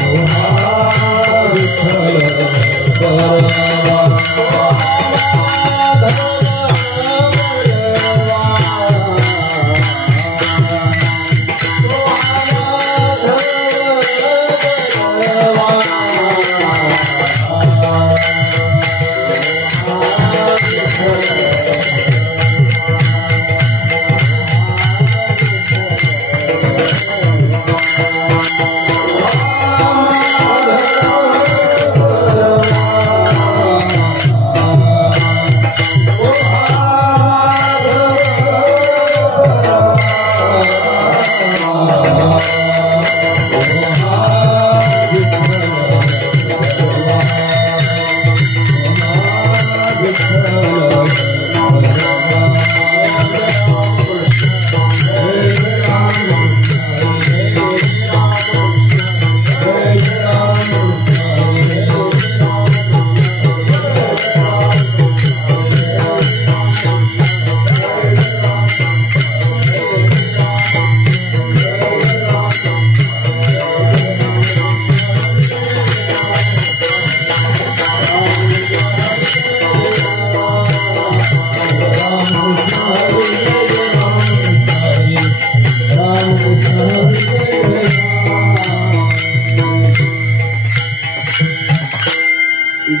Oh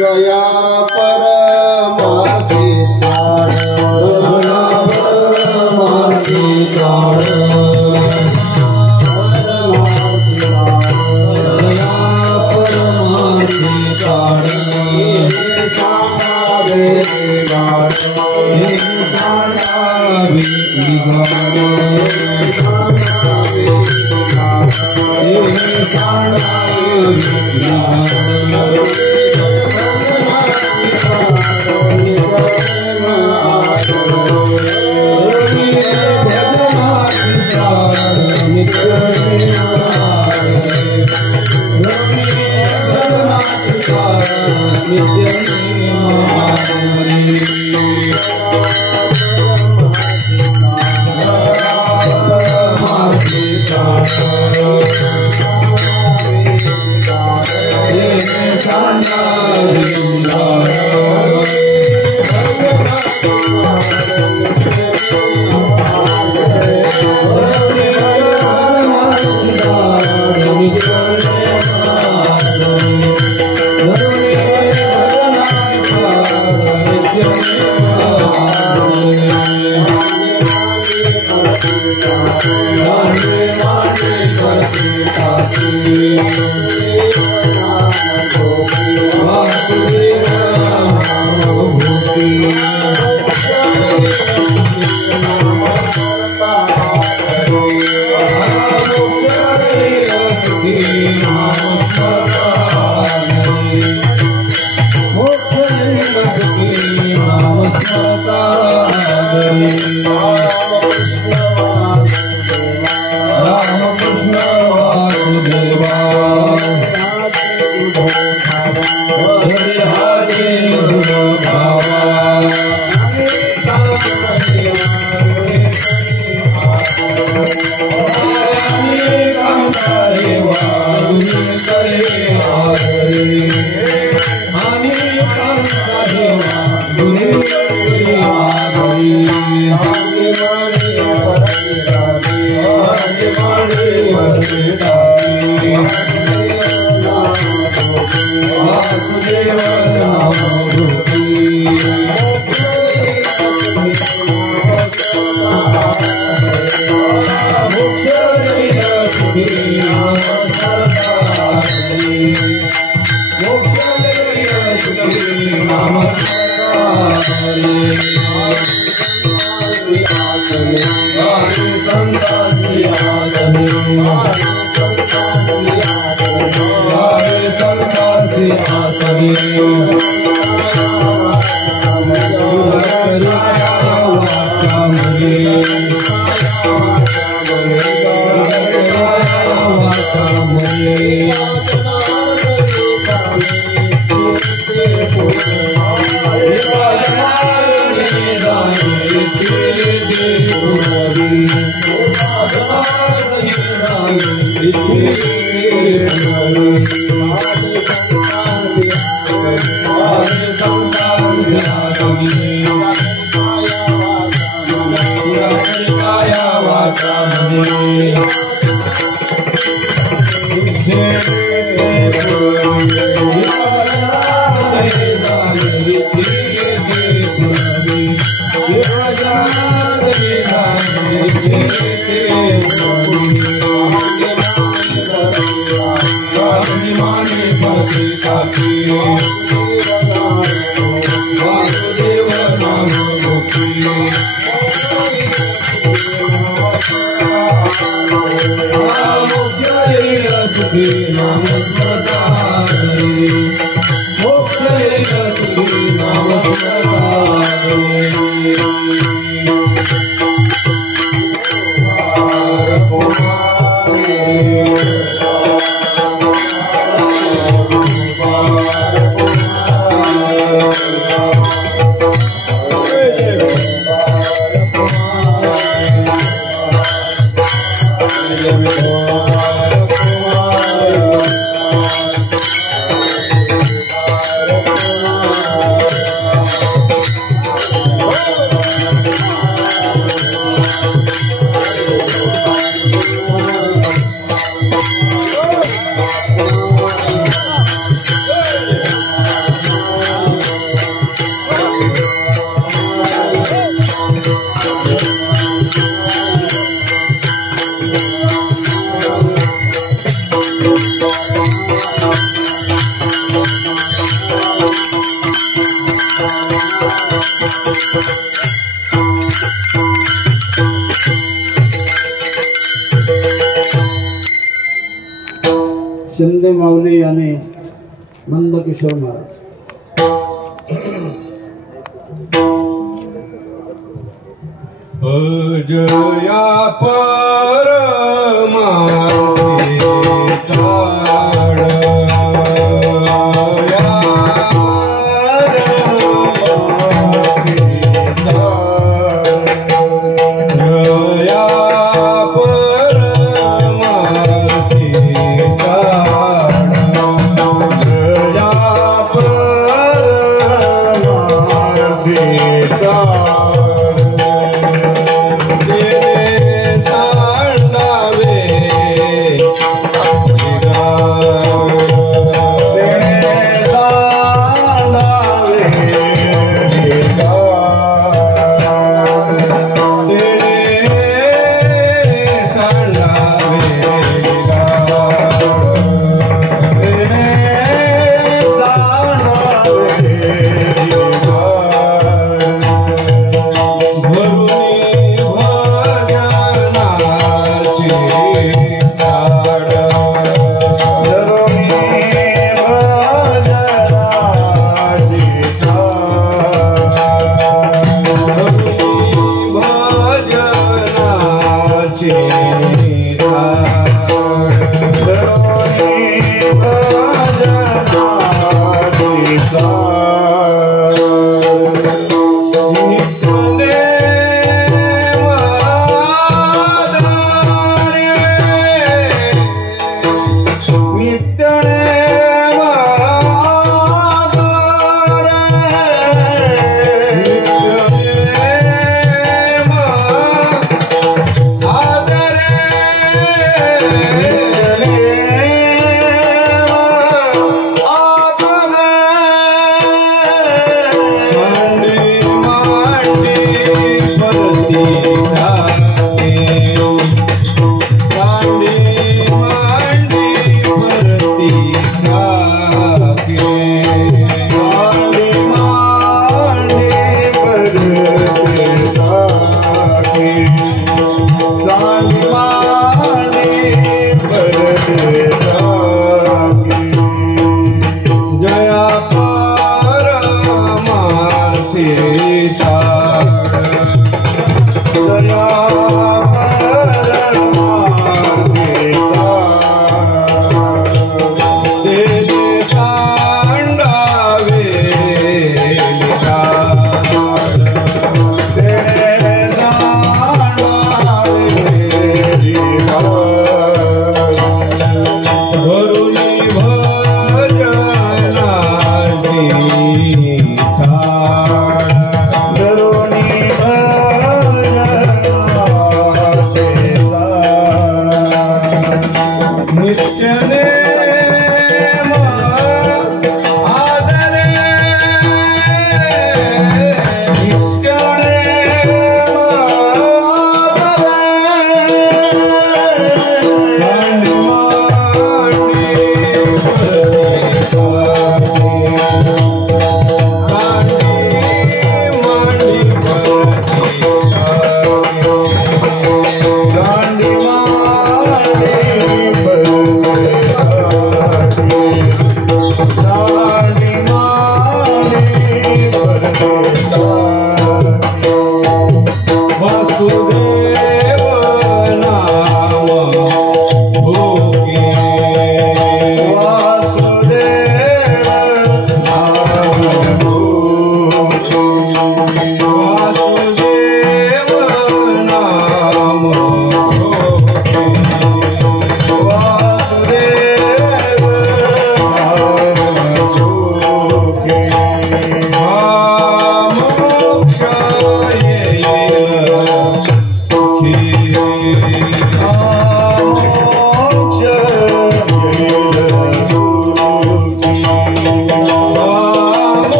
जया परमार्थी चाड जया परमार्थी चाड जया परमार्थी चाड रे गाड हे गाडावी Thank you. शिंदे माऊली आणि नंदकिशोर महाराज. जया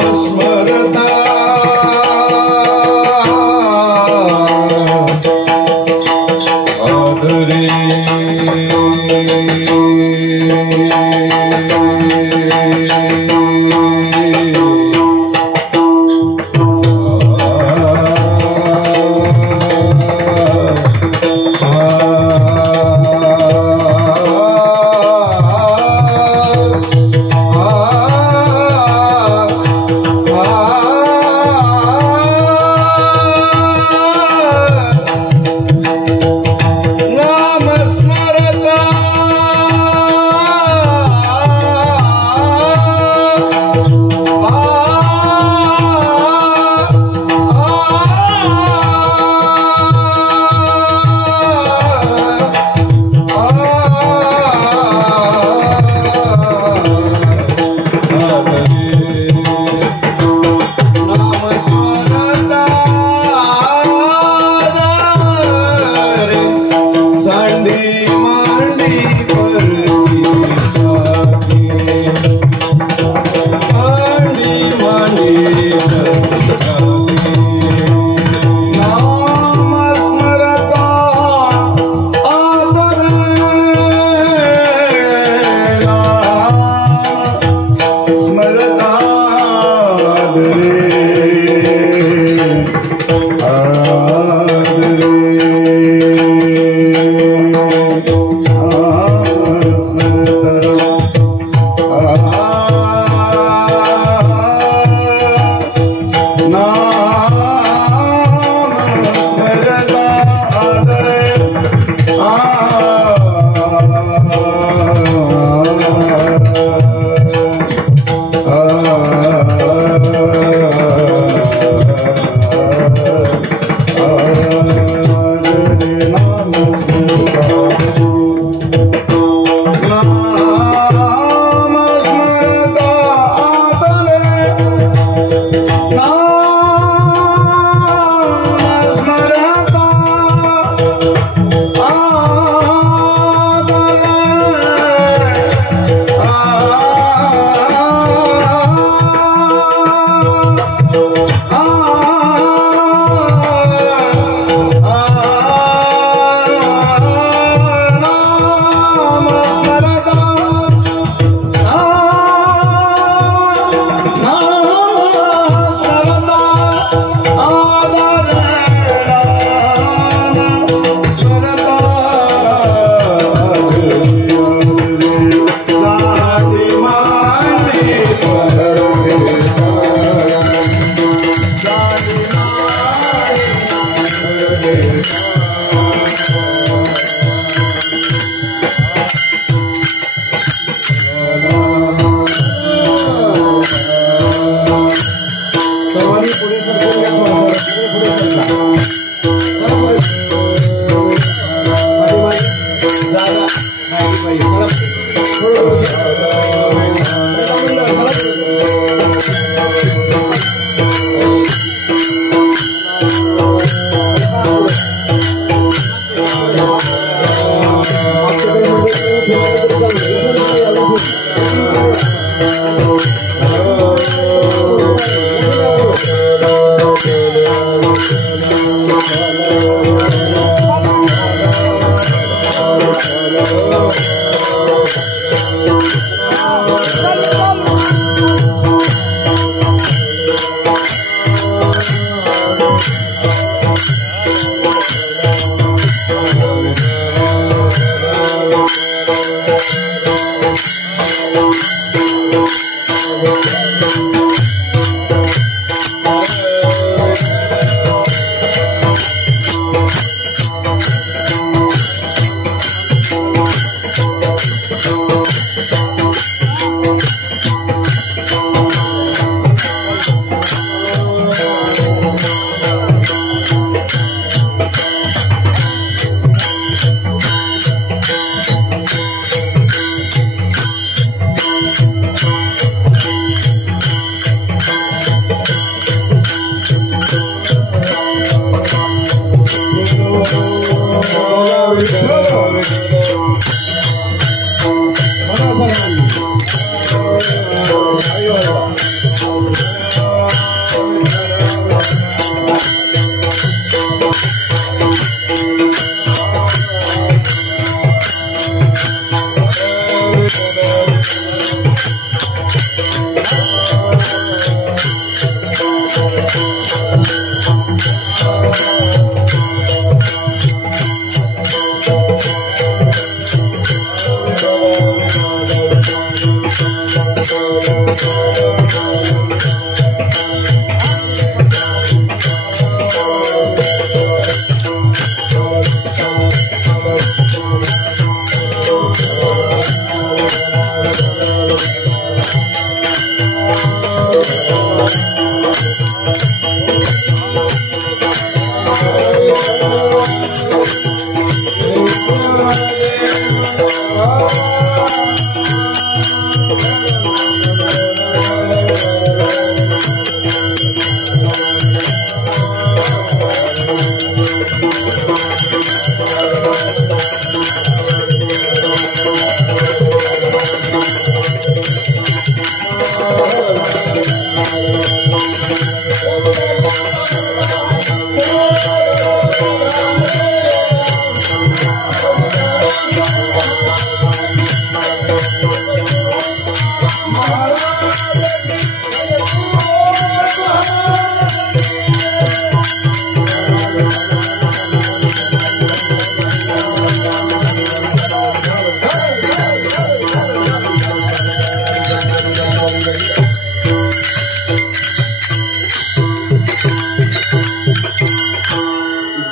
स्मरता आदरे Hello.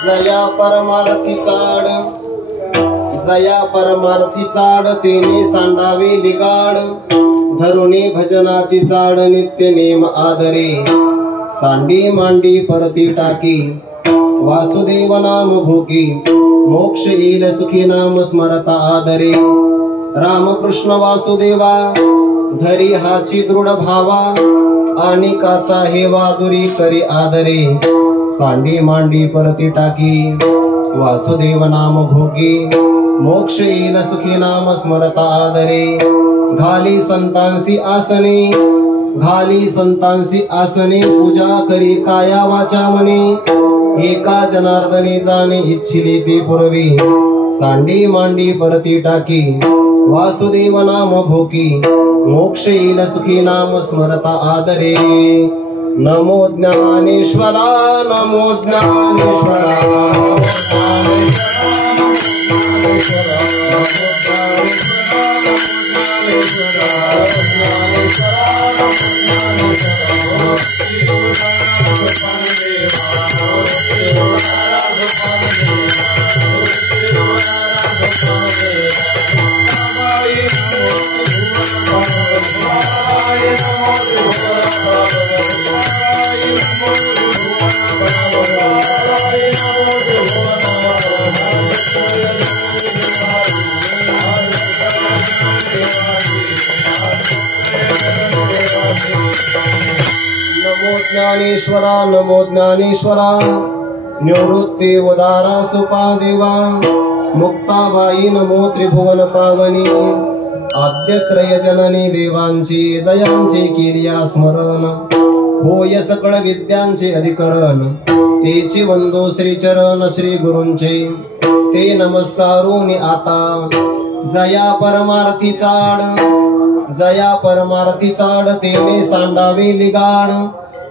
जया परमार्थी चाड, जया परमार्थी चाड, तेने सांडावे लिगाड, धरुणी भजनाची चाड, नित्य नेम आदरे, सांडी मांडी परती टाकी, वासुदेव नाम भोगी, मोक्ष येईल सुखी नाम स्मरता आदरे, रामकृष्ण वासुदेवा, धरी हाची दृढ भावा, आणि काचा हे वादुरी करी आदरे, सांडी मांडी परती टाकी, वासुदेव नाम भोगी, मोक्ष येईल सुखी नाम स्मरता आदरे, घाली संतांसी आसने, घाली संतांसी आसने, पूजा करी काया वाचा मने, एका जनार्दने जाणे इच्छिले ते पूर्वी, सांडी मांडी परती टाकी, वासुदेव नाम भोगी, मोक्ष येईल सुखी नाम स्मरता आदरे, नमो ज्ञानेश्वरा, नमो ज्ञानेश्वरा, नमो ज्ञानेश्वरा, नमो ज्ञानेश्वरा, निवृत्ती उदारा सुपादेवा, मुक्ताबाई नमो त्रिभुवन पावनी, आद्यत्रय जननी देवांची जयांचे किर्या स्मरण, होय सकळ विद्यांचे अधिकरण, तेची वंदो श्री चरण श्री गुरूंचे, ते नमस्कारोनी आता, जया परमार्थी चाड, जया परमार्थी चाड, तेने सांडावे लिगाड,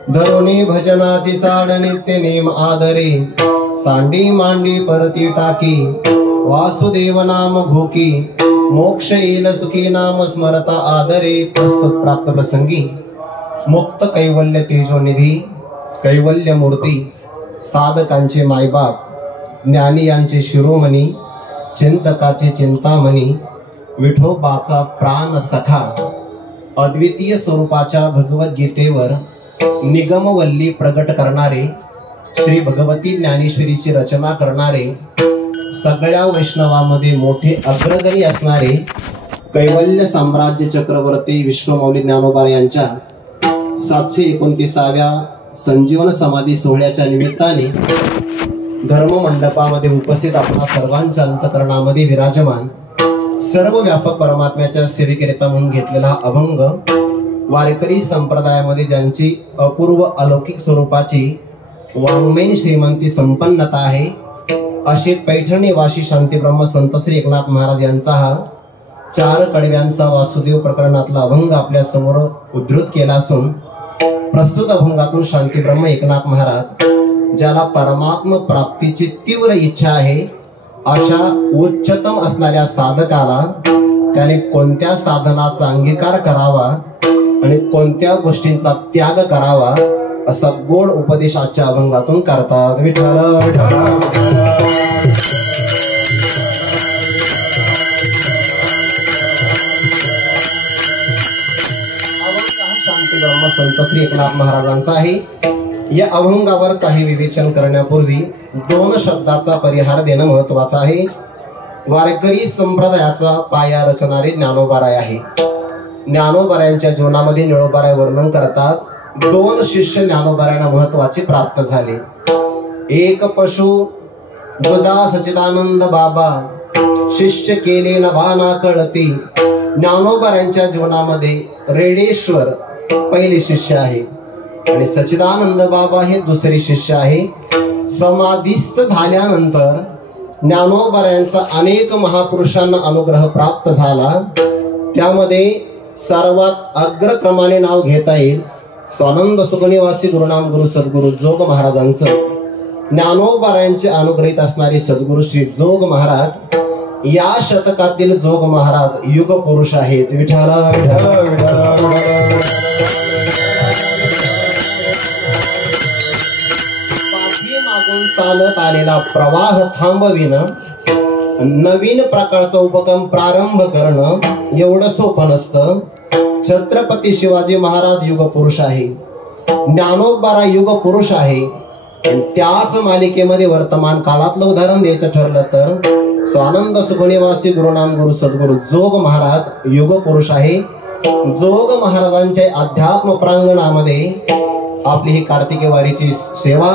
धरुणी भजनाची चाड, नित्य नेम आदरे, सांडी मांडी परती टाकी, वासुदेव नाम भोकी, मोक्ष येईल सुखी नाम स्मरता आदरे. प्रस्तुत प्राप्त प्रसंगी मुक्त कैवल्य तेजोनिधी, कैवल्य मूर्ती, साधकांचे मायबाप, ज्ञानी यांचे शिरोमणी, चिंतकाचे चिंतामणी, विठोबाचा प्राण सखा, अद्वितीय स्वरूपाच्या भगवद्गीतेवर निगमवल्ली प्रगट करणारे, श्री भगवती ज्ञानेश्वरीची रचना करणारे, सगळ्या वैष्णवामध्ये मोठे अग्रगणी असणारे कैवल्य साम्राज्य चक्रवर्ती विश्वमौली ज्ञानोबा यांच्या 729व्या संजीवन समाधी सोहळ्याच्या निमित्ताने धर्म मंडपामध्ये उपस्थित आपल्या सर्वांच्या अंतकरणामध्ये विराजमान सर्व व्यापक परमात्म्याच्या सेवेकरिता म्हणून घेतलेला अभंग, वारकरी संप्रदायामध्ये ज्यांची अपूर्व अलौकिक स्वरूपाची वाङ्मयीन श्रीमंती संपन्नता आहे, असे पैठणी वाशी शांती ब्रह्म संत श्री एकनाथ महाराज यांचा हा 4 कडव्यांचा वासुदेव प्रकरणातला अभंग आपल्या समोर उद्धृत केला असून, प्रस्तुत अभंगातून शांती ब्रह्म एकनाथ महाराज ज्याला परमात्म प्राप्तीची तीव्र इच्छा आहे, अशा उच्चतम असणाऱ्या साधकाला त्याने कोणत्या साधनाचा अंगीकार करावा आणि कोणत्या गोष्टींचा त्याग करावा असा गोड उपदेश आजच्या अभंगातून करतात. विठ्ठल शांती ब्रह्म ब्रह्म संत श्री एकनाथ महाराजांचा आहे. या अभंगावर काही विवेचन करण्यापूर्वी 2 शब्दाचा परिहार देणं महत्वाचं आहे. वारकरी संप्रदायाचा पाया रचणारे ज्ञानोबाराय आहे. ज्ञानोबारायांच्या जीवनामध्ये निळोबाराय वर्णन करतात. 2 शिष्य ज्ञानोबारायांना महत्वाचे प्राप्त झाले. एक पशु दुजा सच्चिदानंद बाबा, शिष्य केले नभाना कळती. ज्ञानोबारायांच्या जीवनामध्ये रेडेश्वर पहिले शिष्य आहे आणि सच्चिदानंद बाबा हे दुसरे शिष्य आहे. समाधीस्थ झाल्यानंतर ज्ञानोबारायांचा अनेक महापुरुषांना अनुग्रह प्राप्त झाला. त्यामध्ये सर्वात अग्रक्रमाने नाव घेता येईल स्वानंद सुखनिवासी गुरुनाम गुरु सद्गुरु जोग महाराजांचं. ज्ञानोबारायांचे अनुग्रहित असणारे सद्गुरु श्री जोग महाराज या शतकातील जोग महाराज युग पुरुष आहेत. विठ्ठल पाठीमागून चालत आलेला प्रवाह थांबविण, नवीन प्रकारचा उपक्रम प्रारंभ करणं एवढं सोपं नसतं. छत्रपती शिवाजी महाराज युग पुरुष आहे, ज्ञानोबारा युग पुरुष आहे. त्याच मालिकेमध्ये वर्तमान काळातलं उदाहरण द्यायचं ठरलं तर स्वानंद सुखनिवासी गुरुनाम गुरु सद्गुरु जोग महाराज युग पुरुष आहे. जोग महाराजांच्या अध्यात्म प्रांगणामध्ये आपली ही कार्तिकी वारीची सेवा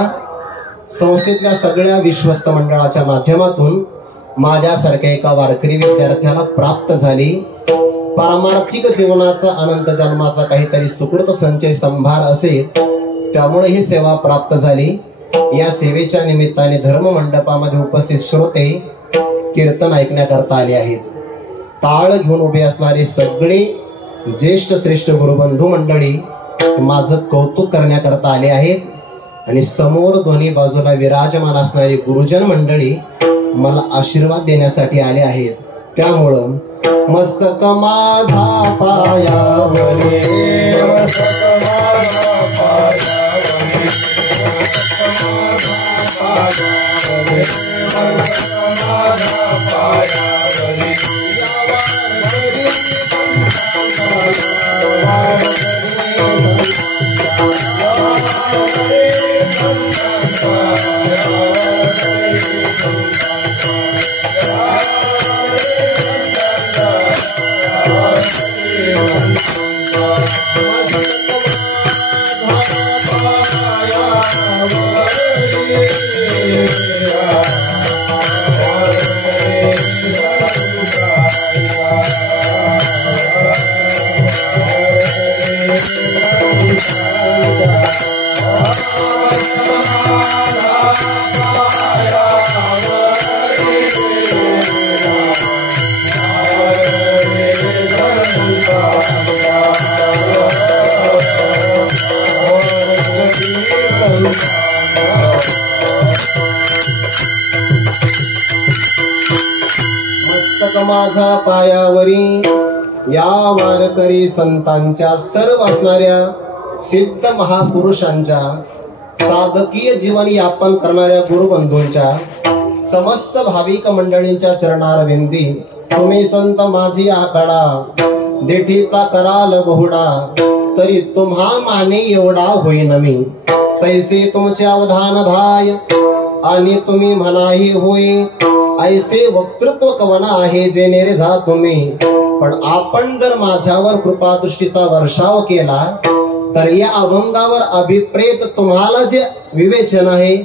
संस्थेतल्या सगळ्या विश्वस्त मंडळाच्या माध्यमातून माझ्यासारख्या एका वारकरी विद्यार्थ्याला प्राप्त झाली. पारमार्थिक जीवनाचा अनंत जन्माचा काहीतरी सुकृत संचय संभार असेल, त्यामुळे ही सेवा प्राप्त झाली. या सेवेच्या निमित्ताने धर्म मंडपामध्ये उपस्थित श्रोते कीर्तन ऐकण्याकरता आले आहेत. टाळ घेऊन उभे असणारे सगळे ज्येष्ठ श्रेष्ठ गुरुबंधू मंडळी माझं कौतुक करण्याकरता आले आहेत आणि समोर दोन्ही बाजूला विराजमान असणारी गुरुजन मंडळी मला आशीर्वाद देण्यासाठी आले आहेत. त्यामुळं मस्तक माझा पायावरी, माझा पायावरी. या वारकरी संतांच्या सर्व असणाऱ्या सिद्ध महापुरुषांच्या साधकीय जीवन यापन करणाऱ्या गुरुबंधूंच्या समस्त भाविक मंडळींच्या चरणारविंदी तुम्ही संत माझी आकडा, देठीचा कराल बहुडा, तरी तुम्हा माने एवढा होईन मी. तैसे तुमचे अवधान धाय आणि तुम्ही म्हणाही होय, ऐसे वक्तृत्व कवन आहे जे नेरे जा तुम्ही. पण आपण जर माझ्यावर कृपादृष्टीचा वर्षाव केला तर या अभंगावर अभिप्रेत तुम्हाला जे विवेचन आहे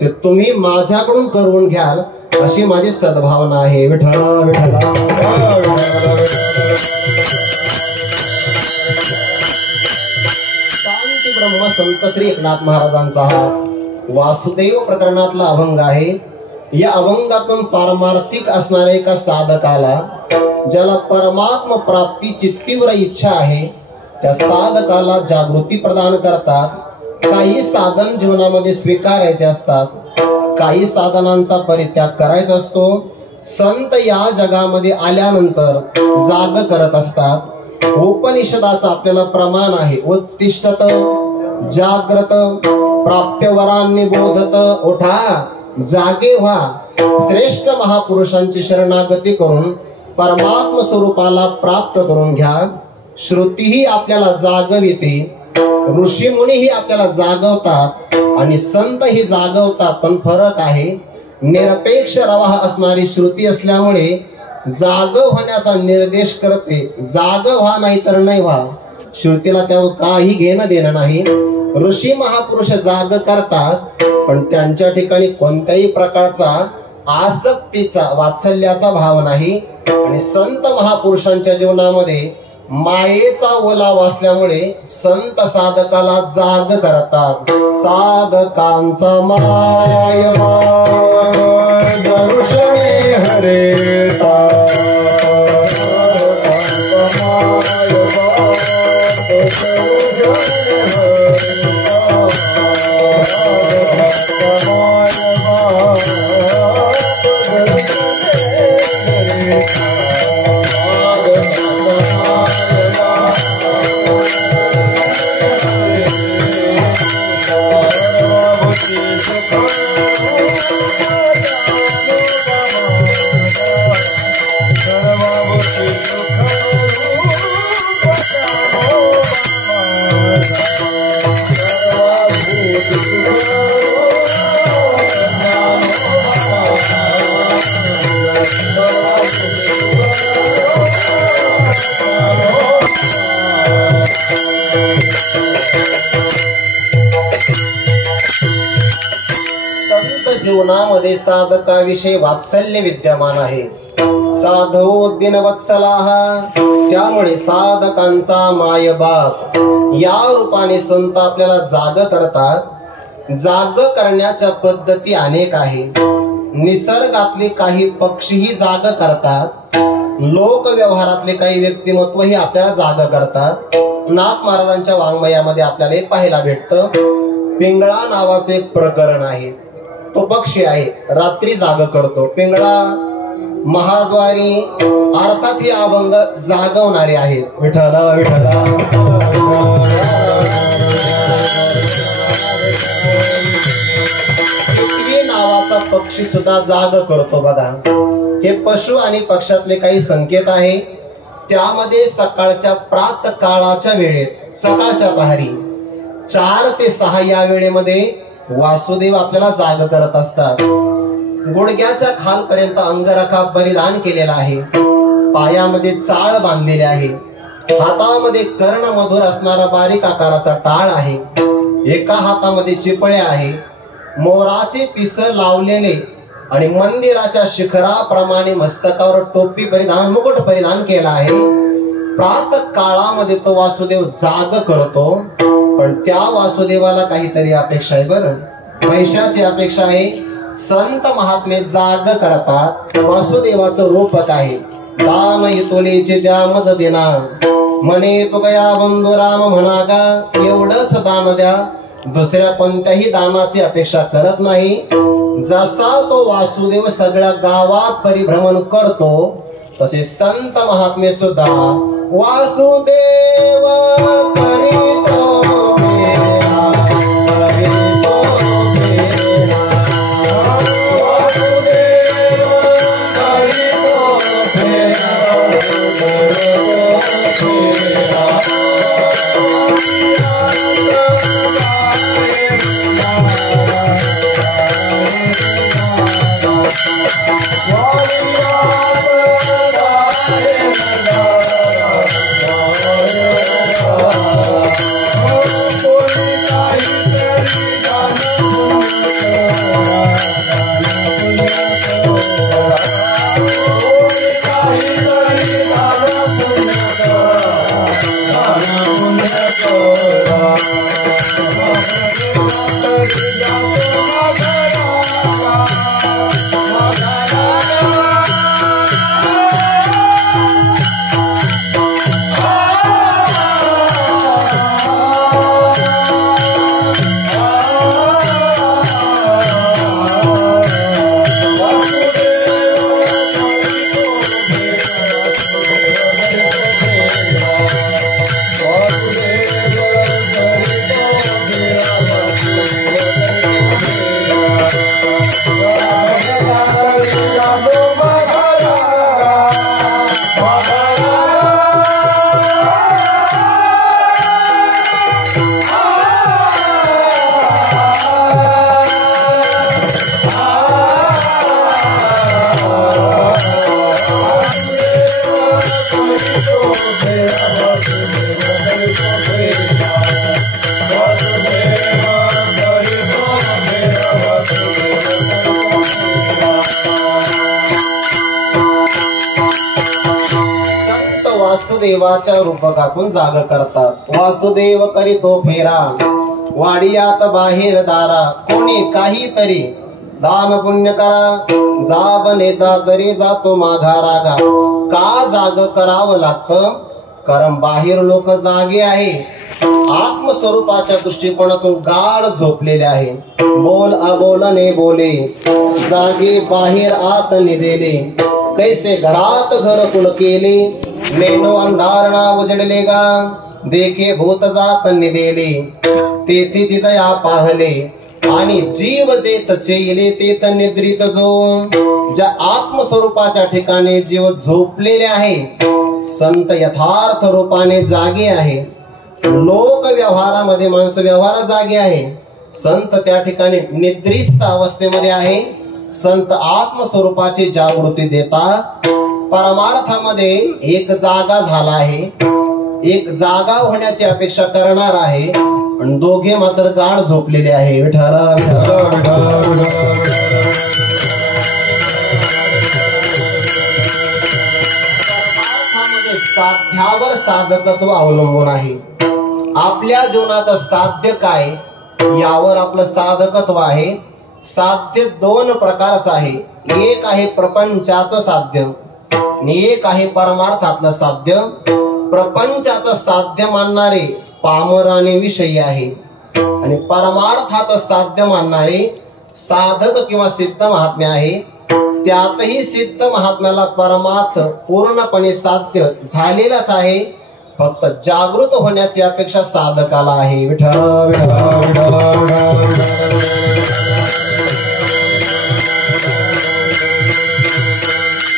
ते तुम्ही माझ्याकडून करून घ्याल अशी माझी सद्भावना आहे. विठ्ठल विठ्ठल. शांती ब्रह्म संत श्री एकनाथ महाराजांचा हा वासुदेव प्रकरणातला अभंग आहे. या अभंगातून पारमार्थिक असणाऱ्या एका साधकाला, ज्याला परमात्म प्राप्तीची तीव्र इच्छा आहे, त्या साधकाला जागृती प्रदान करतात. काही साधन जीवनामध्ये स्वीकारायचे असतात, काही साधनांचा परित्याग करायचा असतो. संत या जगामध्ये आल्यानंतर जाग करत असतात. उपनिषदाचं आपल्याला प्रमाण आहे, उत्तिष्ठत जाग्रत प्राप्य वरांनी बोधत. उठा, जागे व्हा, श्रेष्ठ महापुरुषांची शरणागती करून परमात्म स्वरूपाला प्राप्त करून घ्या. श्रुतीही आपल्याला जागविते ऋषी मुनीही आपल्याला जागवतात आणि संतही जागवतात, पण फरक आहे. निरपेक्ष रवाह असणारी श्रुती असल्यामुळे जाग होण्याचा निर्देश करते. जाग व्हा नाही तर नाही व्हा, श्रुतीला त्यावर काही घेणं देणं नाही. ऋषी महापुरुष जाग करतात, पण त्यांच्या ठिकाणी कोणत्याही प्रकारचा आसक्तीचा वात्सल्याचा भाव नाही. आणि संत महापुरुषांच्या जीवनामध्ये मायेचा ओलावा असल्यामुळे संत साधकाला जाग करतात. साधकांचा माय दर्शने हरे जीवनामध्ये साधकाविषयी वात्सल्य विद्यमान आहे. साधो दिनवत्सलाः, त्यामुळे साधकांचा मायबाप या रूपाने संत आपल्याला जाग करतात. जाग करण्याच्या पद्धती अनेक आहे. निसर्गातले काही पक्षीही जाग करतात. लोक व्यवहारातले काही व्यक्तिमत्वही आपल्याला जाग करतात. नाथ महाराजांच्या वाङ्मयामध्ये आपल्याला हे पाहायला भेटतं. पिंगळा नावाचे एक प्रकरण आहे. तो पक्षी आहे, रात्री जाग करतो. पिंगळा महाद्वारी अर्थात ही अभंग जागवणारे आहेत. विठ्ठल विठ्ठल. पृथ्वी नावाचा पक्षी सुद्धा जाग करतो बघा. हे पशु आणि पक्षातले काही संकेत आहे. त्यामध्ये सकाळच्या प्रात काळाच्या वेळेत, सकाळच्या पहारी 4 ते 6 या वेळेमध्ये वासुदेव आपल्याला जाग करत असतात. गुडघ्याच्या खालपर्यंत अंगरखा परिधान केलेला आहे. पायामध्ये चाळ बांधलेले आहे. हातामध्ये कर्णमधुर असणारा बारीक आकाराचा टाळ आहे. एका हातामध्ये चिपळे आहे. मोराचे पिस लावलेले आणि मंदिराच्या शिखराप्रमाणे मस्तकावर टोपी परिधान, मुकुट परिधान केला आहे. प्रात काळामध्ये तो वासुदेव जाग करतो. पण त्या वासुदेवाला काहीतरी अपेक्षा आहे. बरं, पैशाची अपेक्षा आहे. संत महात्मे जाग करतात. वासुदेवाचं रूपक आहे. दान इतोलेचे द्या मज देना, म्हणे तो गया बंधू राम म्हणा गा. एवढंच दान द्या, दुसऱ्या कोणत्याही दानाची अपेक्षा करत नाही. जसा तो वासुदेव सगळ्या गावात परिभ्रमण करतो, तसे संत महात्मे सुद्धा वासुदेव करीतो Oh वासुदेवाच्या रूपकातून जाग करतात. वासुदेव करीतो फेरा वाडियात बाहेर दारा, कोणी काहीतरी दान पुण्य करा जाब नेता तरी जातो माघारागा. का जाग करावं लागतं? कारण बाहेर लोक जागे आहे, आत्मस्वरूपाच्या दृष्टिकोनातून गाढ झोपलेले आहे. बोल अबोलने बोले जागे बाहेर आत निजेले, कैसे घरात घर कुल केले नेनो अंधारणा उजडले गा. देखे भूत जात निदेले तेथे जिजया पाहले, आणि जीव जे तचेले ते तर निद्रित जो. ज्या आत्मस्वरूपाच्या ठिकाणी जीव झोपलेले आहे, संत यथार्थ रूपाने जागे आहे. लोक व्यवहारामध्ये माणसं व्यवहार जागे आहे, संत त्या ठिकाणी निद्रिस्त अवस्थेमध्ये आहे. संत आत्मस्वरूपाची जागृती देतात. परमार्थामध्ये एक जागा झाला आहे, एक जागा होण्याची अपेक्षा करणार आहे, आणि दोघे मात्र गाढ झोपलेले आहे. विठ्ठला साध्यावर साधकत्व अवलंबून आहे. आपल्या जीवनाचं साध्य काय यावर आपलं साधकत्व आहे. साध्य दोन प्रकारचं आहे. एक आहे प्रपंचाचं साध्य आणि एक आहे परमार्थातलं साध्य. प्रपंचाचं साध्य मानणारे पामर आणि विषयी आहे, आणि परमार्थाचं साध्य मानणारे साधक किंवा सिद्ध महात्म्य आहे. त्यातही सिद्ध महात्म्याला परमार्थ पूर्णपणे साध्य झालेलाच आहे, फक्त जागृत होण्याची अपेक्षा साधकाला आहे. विठ्ठल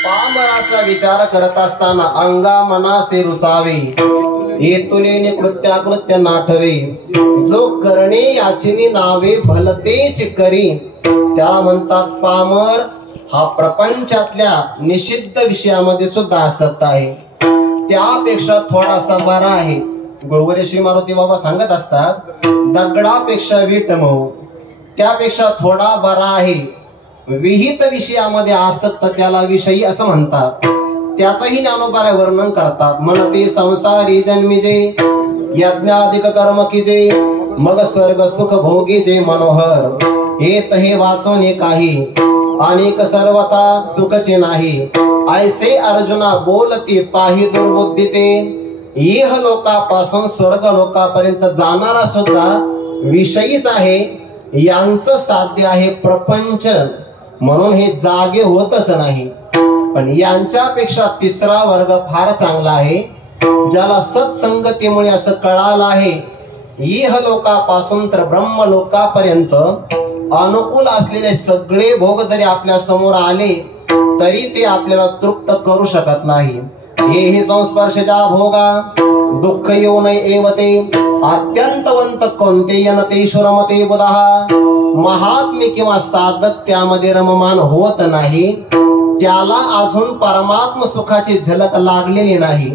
पामराचा विचार करत असताना अंगा मनासे रुचावे, येतुलेने कृत्याकृत्य नाठवे. जो करणे याची नावे भलतेच करी, त्याला म्हणतात पामर. हा प्रपंचातल्या निषिद्ध विषयामध्ये सुद्धा आसक्त आहे. त्यापेक्षा थोडासा बरा आहे. गुरुवर्य श्री मारुती बाबा सांगत असतात, दगडापेक्षा वीट मऊ, त्यापेक्षा थोडा बरा आहे. विहित विषयामध्ये आसक्त त्याला विषयी असं म्हणतात. त्याचंही ज्ञानोबा वर्णन करतात. म्हणते संसारी जन्मीजे यज्ञाधिक कर्म कीजे, मग स्वर्ग सुख भोगीजे मनोहर. येत हे वाचोने काही अनेक सर्वता सुखचे नाही, ऐसे अर्जुना बोलती पाही दुर्बुद्धी ते. इह लोकापासून स्वर्ग लोकापर्यंत जाणारा सुद्धा विषयीच आहे. यांचं साध्य आहे प्रपंच, म्हणून हे जागे होतच नाही. पण यांच्यापेक्षा तिसरा वर्ग फार चांगला आहे, ज्याला सत्संगतीमुळे असं कळालं आहे. इह लोकापासून तर ब्रह्म लोकापर्यंत अनुकूल असलेले सगळे भोग जरी आपल्या समोर आले तरी ते आपल्याला तृप्त करू शकत नाही. हे संस्पर्शजा भोगा दुःख येऊ नये एवते, अत्यंतवंत कोणते यनते शुरमते बुधा. महात्मे किंवा साधक त्यामध्ये रममान होत नाही, त्याला अजून परमात्म सुखाची झलक लागलेली नाही.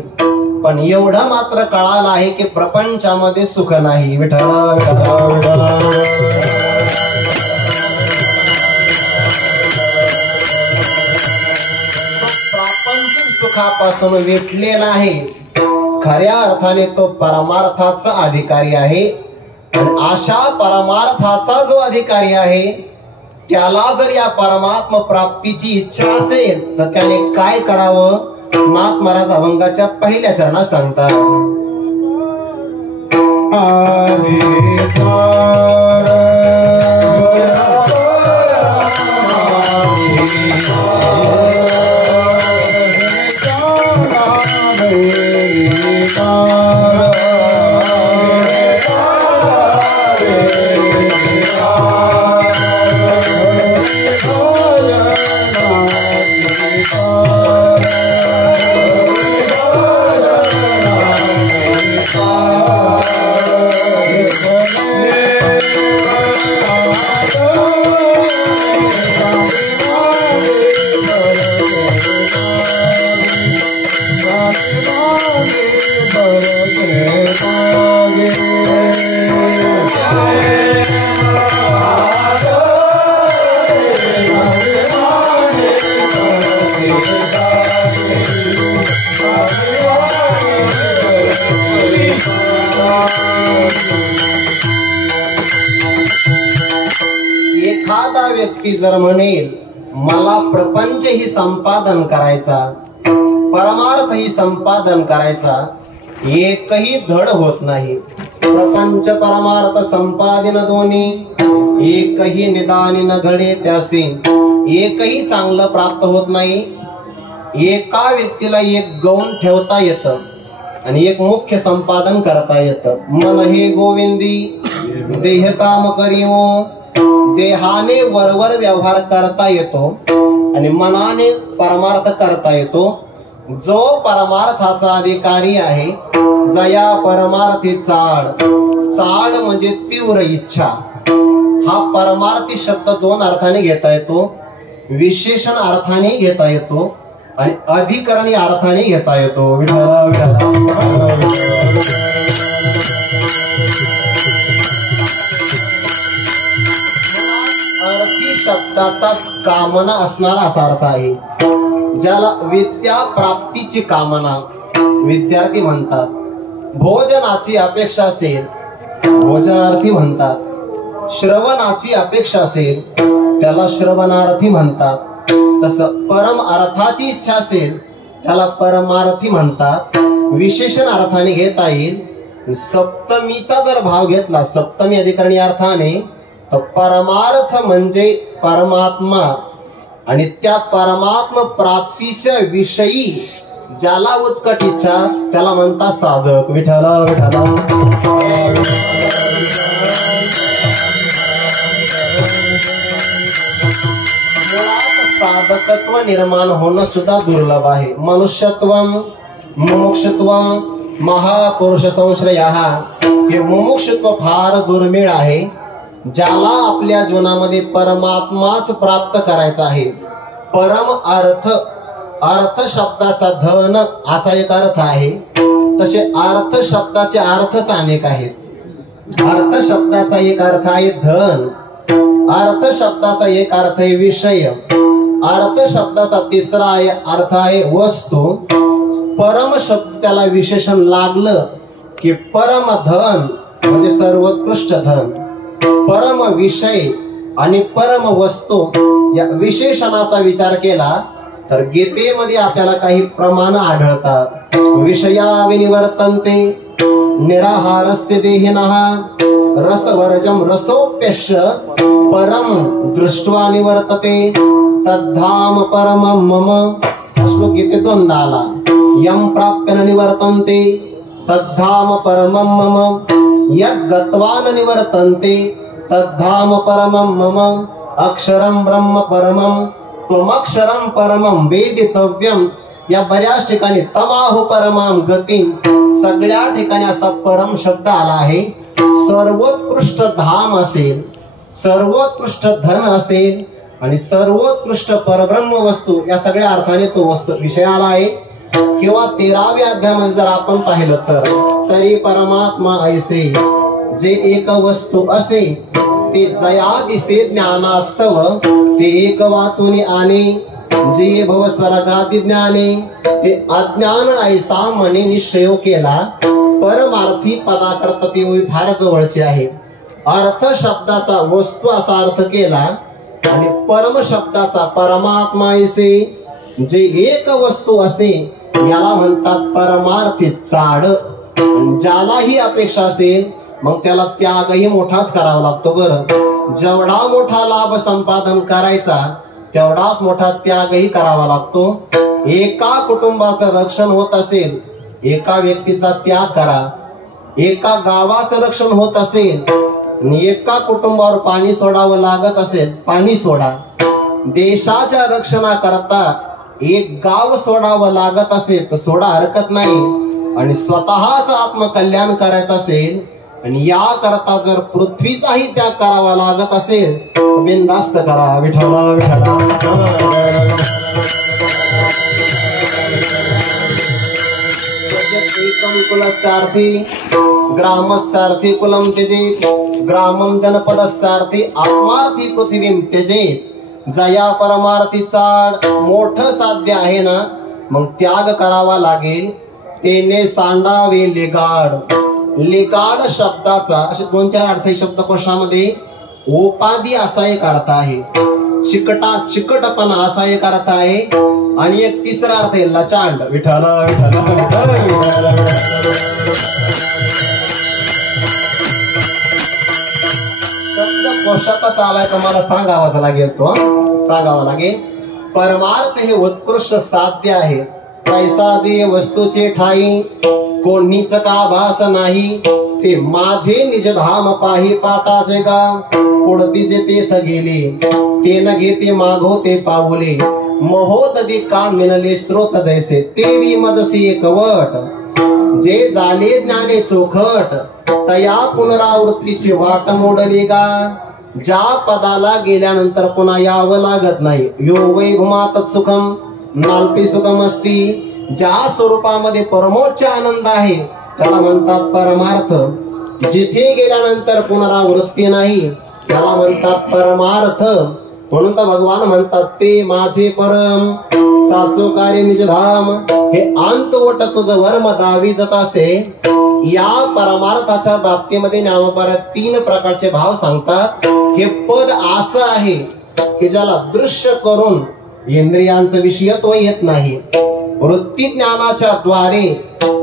पण एवढं मात्र कळालं आहे की प्रपंचामध्ये सुख नाही. प्रापंचिक सुखापासून वेठलेला आहे, खऱ्या अर्थाने तो परमार्थाचा अधिकारी आहे. आणि अशा परमार्थाचा जो अधिकारी आहे त्याला जर या परमात्म प्राप्तीची इच्छा असेल तर त्याने काय करावं, नाथ महाराज अभंगाच्या पहिल्या चरणात सांगतात. एखादा व्यक्ती जर म्हणेल मला प्रपंच ही संपादन करायचा, परमार्थ ही संपादन करायचा, एकही धड होत नाही. प्रपंच परमार्थ संपादन दोन्ही एकही निदानी न घडे त्यासी, एकही चांगलं प्राप्त होत नाही. एका व्यक्तीला एक गौण ठेवता येतं आणि एक मुख्य संपादन करता येतं. मन हे गोविंदी देह काम करियो, देहाने वरवर व्यवहार करता येतो आणि मनाने परमार्थ करता येतो. जो परमार्थाचा अधिकारी आहे जया परमार्थी चाड, चाड म्हणजे तीव्र इच्छा. हा परमार्थी शब्द दोन अर्थाने घेता येतो, विशेषण अर्थाने घेता येतो आणि अधिकरणी अर्थाने घेता येतो. विठ्ठला विठ्ठला. अर्थी शब्दाचाच कामना असणारा असा अर्थ आहे. ज्याला विद्या प्राप्तीची कामना विद्यार्थी म्हणतात. भोजनाची अपेक्षा असेल भोजनार्थी म्हणतात. श्रवणाची अपेक्षा असेल त्याला श्रवणार्थी म्हणतात. तसं परम अर्थाची इच्छा असेल त्याला परमार्थी म्हणतात. विशेषण अर्थाने घेता येईल. सप्तमीचा जर भाव घेतला सप्तमी अधिकरणी अर्थाने तर परमार्थ म्हणजे परमात्मा आणि त्या परमात्मा प्राप्तीच्या विषयी ज्याला उत्कट इच्छा त्याला म्हणतात साधक. विठ्ठला विठ्ठला. साधकत्व निर्माण होणं सुद्धा दुर्लभ आहे. मनुष्यत्वम मुमुक्षत्वम महापुरुष संश्रय, हे मुमुक्षत्व फार दुर्मिळ आहे. ज्याला आपल्या जीवनामध्ये परमात्माच प्राप्त करायचा आहे. परम अर्थ, अर्थ शब्दाचा धन असा एक अर्थ आहे. तसे अर्थ शब्दाचे अर्थच अनेक आहेत. अर्थ शब्दाचा एक अर्थ आहे धन, अर्थ शब्दाचा एक अर्थ आहे विषय, अर्थ शब्दाचा तिसरा अर्थ आहे वस्तू. परम शब्द त्याला विशेषण लागलं की परम धन म्हणजे सर्वोत्कृष्ट धन, परम विषय आणि परम वस्तू या विशेषणाचा विचार केला तर गीतेमध्ये आपल्याला काही प्रमाण आढळतात. विषया विनिवर्तन्ते निराहारस्य देहिनः रसवर्जम रसोप्यश्य परम दृष्ट्वा निवर्तते तद्धाम परमं मम. श्लोक गीते दोनदा आला. यम प्राप्य न निवर्तन्ते तद्धाम परमं मम, यद् गत्वा न निवर्तन्ते तद्धाम परमं मम. अक्षरं ब्रह्म परमं त्वमक्षरं परमं वेदितव्यम. या बऱ्याच ठिकाणी तमाहु परमाम गती, सगळ्या ठिकाणी असा परम शब्द आला आहे. सर्वोत्कृष्ट धाम असेल, सर्वोत्कृष्ट धन असेल आणि सर्वोत्कृष्ट परब्रह्म वस्तू या सगळ्या अर्थाने तो वस्तू विषय आला आहे. किंवा 13व्या अध्यायामध्ये जर आपण पाहिलं तर तरी परमात्मा ऐसे जे एक वस्तू असे ते जया दिसे ज्ञानास्तव ते एक वाचून आणे जे भव स्वर्गादी ज्ञाने ते अज्ञान ऐसा मने निश्चय केला. परमार्थी पदाकरता ती फार जवळची आहे. अर्थ शब्दाचा वस्तू असा अर्थ केला आणि परम शब्दाचा परमात्मा ऐसे जे एक वस्तू असे याला म्हणतात परमार्थी चाड. ज्यालाही अपेक्षा असेल मग त्याला त्यागही मोठाच करावा लागतो. बरं, जेवढा मोठा लाभ संपादन करायचा तेवढाच मोठा त्यागही करावा लागतो. एका कुटुंबाचं रक्षण होत असेल एका व्यक्तीचा त्याग करा. एका गावाचं रक्षण होत असेल आणि एका कुटुंबावर पाणी सोडावं लागत असेल पाणी सोडा. देशाच्या रक्षणाकरता एक गाव सोडावं लागत असेल तर सोडा, हरकत नाही. आणि स्वतःच आत्मकल्याण करायचं असेल आणि या करता जर पृथ्वीचाही त्याग करावा लागत असेल बिनधास्त करा. विठ्ठला विठ्ठला. एकम कुलस्यार्थी ग्रामस्यार्थी कुलम त्यजेत ग्रामं जनपदस्यार्थी आत्मार्थी पृथ्वीं त्यजेत. जया परमार्थी चाड मोठं साध्य आहे ना मग त्याग करावा लागेल. तेने सांडावे लिगाड. लिगाड शब्दाचा असे 2-4 अर्थ शब्दकोशामध्ये उपाधी असा एक अर्थ आहे, चिकटपणा असा एक अर्थ आहे, आणि एक तिसरा अर्थ आहे लचांड. विठ्ठल शब्द कोशातच आलाय तर मला सांगावाच लागेल, तो सांगावा लागेल. परमार्थ हे उत्कृष्ट साध्य आहे, पैसा जे वस्तूचे ठाई, कोणीच का भास नाही, ते माझे निज धाम पाही पाटाचे गा. पुढती जे तेथ गेले ते न घेते मागो ते पाऊले, महोदधी का मिनले स्रोत जैसे तेवी मजसी एकवट. जे झाले ज्ञाने चोखट तया पुनरावृत्तीची वाट मोडली गा. ज्या पदाला गेल्यानंतर पुन्हा यावं लागत नाही, यो वैभमात सुखम नाल्पी सुखम असती. ज्या स्वरूपामध्ये परमोच्च आनंद आहे त्याला म्हणतात परमार्थ. जिथे गेल्यानंतर पुनरावृत्ती नाही त्याला म्हणतात परमार्थ. म्हणून तर भगवान म्हणतात ते माझे परम साचो कार्य निज धाम. हे अंतवट तुझ वर्म दावी जात असे. या परमार्थाच्या बाबतीमध्ये ज्ञानोबाऱ्यात 3 प्रकारचे भाव सांगतात. हे पद असं आहे की ज्याला दृश्य करून इंद्रियांचं विषयत्व येत नाही. वृत्ती ज्ञानाच्या द्वारे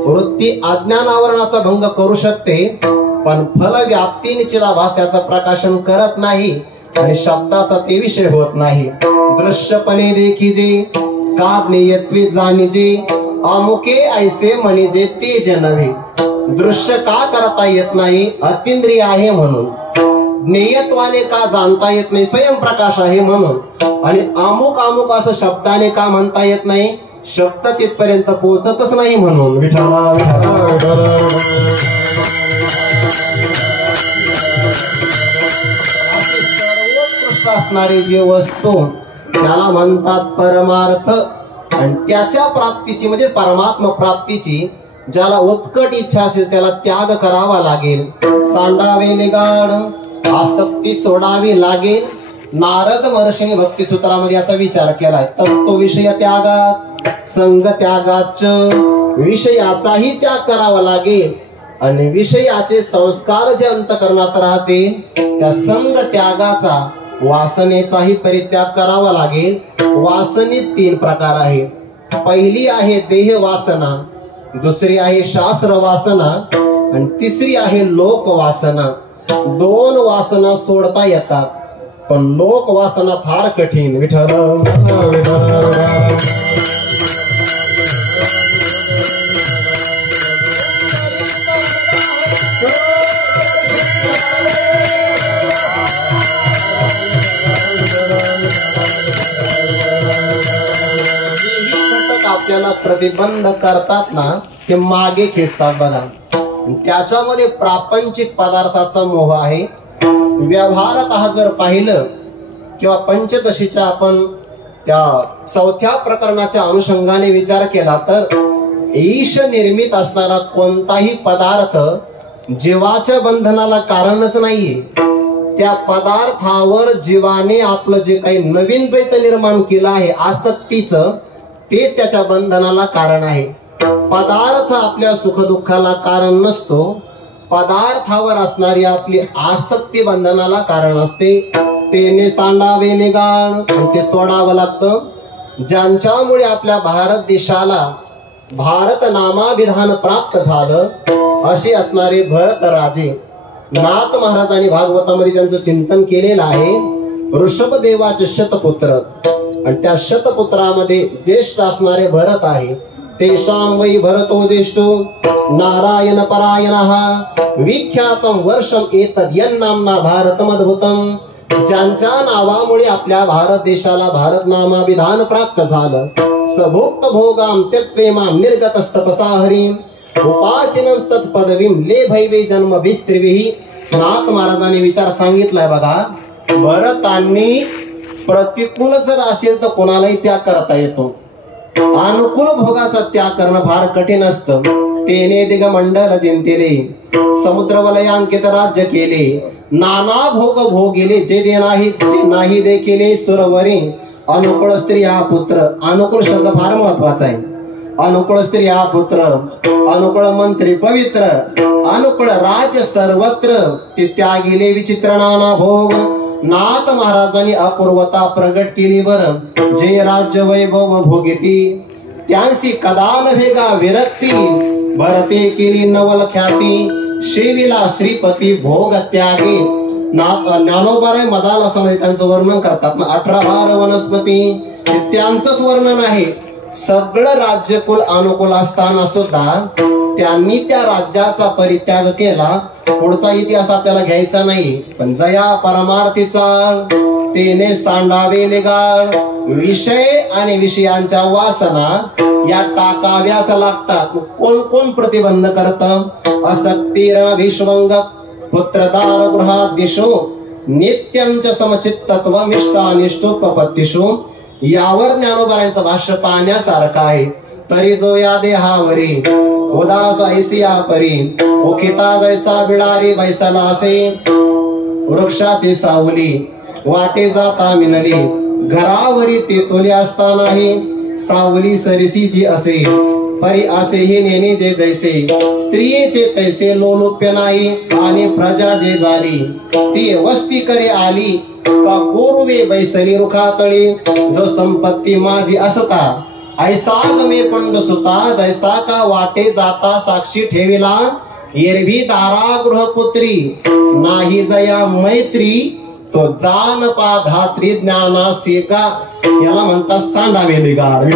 वृत्ती अज्ञानावरणाचा भंग करू शकते, पण फल व्याप्ती निश्चिताभास त्याचं प्रकाशन करत नाही आणि शब्दाचा ते विषय होत नाही. दृश्यपणे देखीजे का ज्ञेयत्वे जाणीजे, अमुके ऐसे म्हणीजे ते जे नव्हे. दृश्य का करता येत नाही? अतिंद्रिय आहे म्हणून. ज्ञेयत्वाने का जाणता येत नाही? स्वयंप्रकाश आहे म्हणून. आणि अमुक अमुक असं शब्दाने का म्हणता येत नाही? शब्द तिथपर्यंत पोहोचतच नाही म्हणून. विठ्ठला सर्वोत्कृष्ट असणारी जी वस्तू त्याला म्हणतात परमार्थ. आणि त्याच्या प्राप्तीची म्हणजे परमात्मा प्राप्तीची ज्याला उत्कट इच्छा असेल त्याला त्याग करावा लागेल, सांडावे निगाड, आसक्ती सोडावी लागेल. नारद महर्षीने भक्ती सूत्रामध्ये याचा विचार केलाय. तत्व विषय त्यागात संग त्यागाच, विषयाचाही त्याग करावा लागेल आणि विषयाचे संस्कार जे अंतःकरणात राहते त्या संग त्यागाचा वासनेचाही परित्याग करावा लागेल. वासनेत 3 प्रकार आहे. पहिली आहे देह वासना, दुसरी आहे शास्त्र वासना आणि तिसरी आहे लोक वासना. 2 वासना सोडता येतात पण लोक वासना फार कठीण. विठ्ठल आपल्याला प्रतिबंध करतात ना ते मागे खेचतात बघा. त्याच्यामध्ये प्रापंचिक पदार्थाचा मोह आहे. व्यवहारात जर पाहिलं किंवा पंचदशीच्या आपण त्या 4थ्या प्रकरणाच्या अनुषंगाने विचार केला तर ईश निर्मित असणारा कोणताही पदार्थ जीवाच्या बंधनाला कारणच नाहीये. त्या पदार्थावर जीवाने आपलं जे काही नवीन द्वैत निर्माण केलं आहे आसक्तीचं, ते त्याच्या बंधनाला कारण आहे. पदार्थ आपल्या सुखदुःखाला कारण नसतो, पदार्थावर असणारी आपली आसक्ती बंधनाला कारण असते. तेने सांडावे निगाण, ते सोडावं लागतं. ज्यांच्यामुळे आपल्या भारत देशाला भारत नामाभिधान प्राप्त झालं असे असणारे भरत राजे, नाथ महाराजांनी भागवतामध्ये त्यांचं चिंतन केलेलं आहे. ऋषभदेवाचे शतपुत्र आणि त्या शतपुत्रामध्ये ज्येष्ठ असणारे भरत आहे. तेषां वै भरतो ज्येष्ठो नारायण परायणः विख्यातम वर्षम एतद् यन्नाम्ना भारतमद्भुतम. ज्यांच्या नावामुळे आपल्या भारत देशाला भारत नामाभिधान प्राप्त झालं. सभोक्त भोगाम त्यक्त्वेमां निर्गतस्तपसा हरिं उपासिनं तत्पदवीं लेभैवे जन्म विस्त्रिभिः. नाथ महाराजांनी विचार सांगितलाय बघा. भरतांनी प्रतिकूल जर असेल तर कोणालाही त्याग करता येतो, अनुकूल भोगाचा त्याग करणं फार कठीण असतं. तेने दिगमंडल जिंतिले समुद्र वलयांकित राज्य केले, नाना भोग भोगिले जे नाही दे केले सुरवरी. अनुकूल स्त्री हा पुत्र. अनुकूल शब्द फार महत्वाचा आहे. अनुकूळ स्त्रिया पुत्र, अनुकूळ मंत्री पवित्र, अनुकूळ राज्य सर्वत्र. ते त्यागिले विचित्र नाना भोग. नाथ महाराजांनी अपूर्वता प्रगट केली बर. जे राज्य वैभव भोगेती त्यांसी कदा नव्हेगा विरक्ती. भरते केली नवल ख्याती, शेविला श्रीपती भोग त्यागे. ज्ञानोबाराय मदाला समज त्यांचं वर्णन करतात ना. 18 भार वनस्पती हे त्यांचंच वर्णन आहे. सगळं राज्यकुल अनुकूल असताना सुद्धा त्यांनी त्या राज्याचा परित्याग केला. पुढचा इतिहास आपल्याला घ्यायचा नाही. पण जया परमार्थीचा तेने सांडावे निगाळ. विषय आणि विषयांच्या वासना या टाकाव्यास लागतात. कोण कोण प्रतिबंध करत? असक्तीरण विश्वंग पुत्रदार गृहात दिशो नित्यं च समचित्तत्वमिष्टानिष्टोपपत्तिषु. यावर ज्ञानोबारांचं भाष्य पाहण्यासारखं आहे. तरी जो या देहावरी उदास ऐसिया परी, ओखिता जैसा बिडारी बैसला असे. वृक्षाची सावली वाटे जाता मिनली, घरावरी तेतोली असतानाही सावली सरिसीची असे. परी असेही नेणे जे जैसे, स्त्रियेचे तैसे लोलुप्य नाही. आणि प्रजा जे जारी ती वस्ती करे आली, का गोरुवे बैसली रुखातळी. जो संपत्ती माझी असता ऐसा गमे पंड सुता, जैसा का वाटे जाता साक्षी ठेविला. एरवी दारा गृहपुत्री नाही जया मैत्री, तो जान पा धात्री ज्ञाना सेका. याला म्हणतात सांडावे निगाड.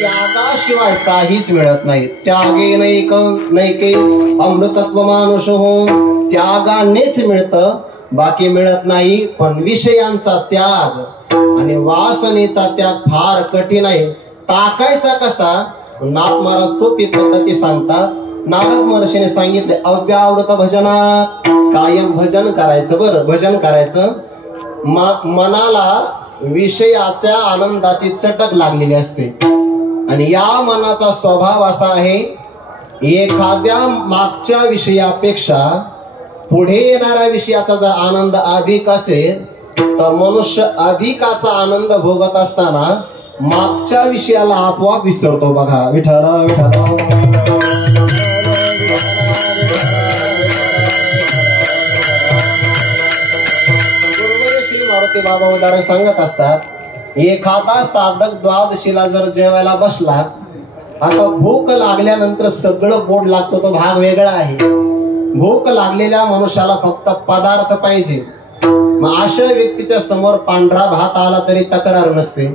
त्यागाशिवाय काहीच मिळत नाही. त्यागे नैके अमृतत्व मानुष हो. त्यागानेच मिळतं, बाकी मिळत नाही. पण विषयांचा त्याग आणि वासनेचा त्याग फार कठीण आहे. टाकायचा कसा? नाथ महाराज सोपी पद्धती सांगतात. नारद महर्षीने सांगितले अव्यावृत भजनात. कायम भजन करायचं. बरं, भजन करायचं. मनाला विषयाच्या आनंदाची चटक लागलेली असते. आणि या मनाचा स्वभाव असा आहे, एखाद्या मागच्या विषयापेक्षा पुढे येणाऱ्या विषयाचा जर आनंद अधिक असेल तर मनुष्य अधिकाचा आनंद भोगत असताना मागच्या विषयाला आपोआप विसरतो. बघा विठ्ठल श्री मारुती बाबा उदाहरण सांगत असतात. एखादा साधक द्वादशीला जर जेवायला बसला, आता भूक लागल्यानंतर सगळं गोड लागतो, तो भाग वेगळा आहे. भूक लागलेल्या मनुष्याला फक्त पदार्थ पाहिजे. मग अशा व्यक्तीच्या समोर पांढरा भात आला तरी तक्रार नसते.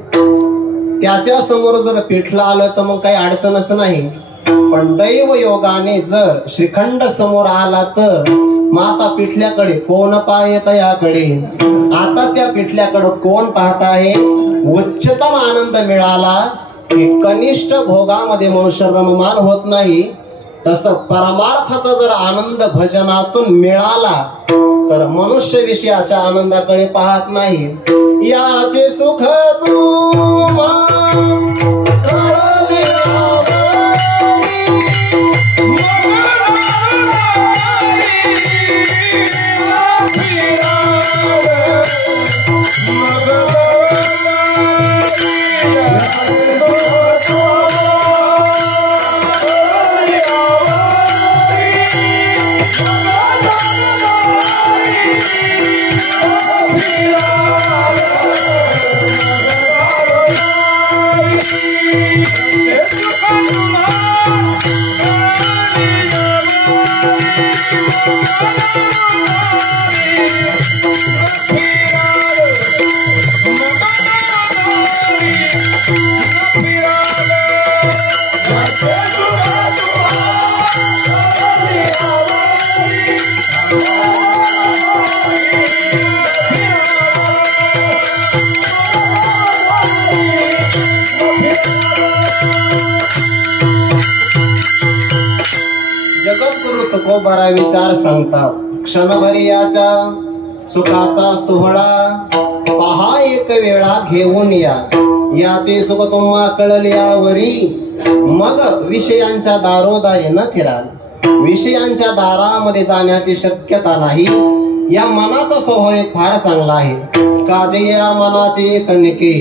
त्याच्या समोर जर पिठलं आलं तर मग काही अडचणच नाही. पण दैव योगाने जर श्रीखंड समोर आला तर मग आता पिठल्याकडे कोण पाहत याकडे. आता त्या पिठल्याकडे कोण पाहत आहे? उच्चतम आनंद मिळाला की कनिष्ठ भोगामध्ये मनुष्य रममान होत नाही. तसं परमार्थाचा जर आनंद भजनातून मिळाला तर मनुष्य विषयाच्या आनंदाकडे पाहत नाही. याचे सुख जगद्गुरु तुकोबारा विचार सांगतात. क्षणभरी याच्या सुखाचा सोहळा पहा एक वेळा घेऊन या. याचे सुख तुम्हा कळल्यावरी मग विषयांच्या दारोदारी न फिराल. विषयांच्या दारामध्ये जाण्याची शक्यता नाही. या मनाचा स्वभाव एक फार चांगला आहे. काजे या मनाचे कणके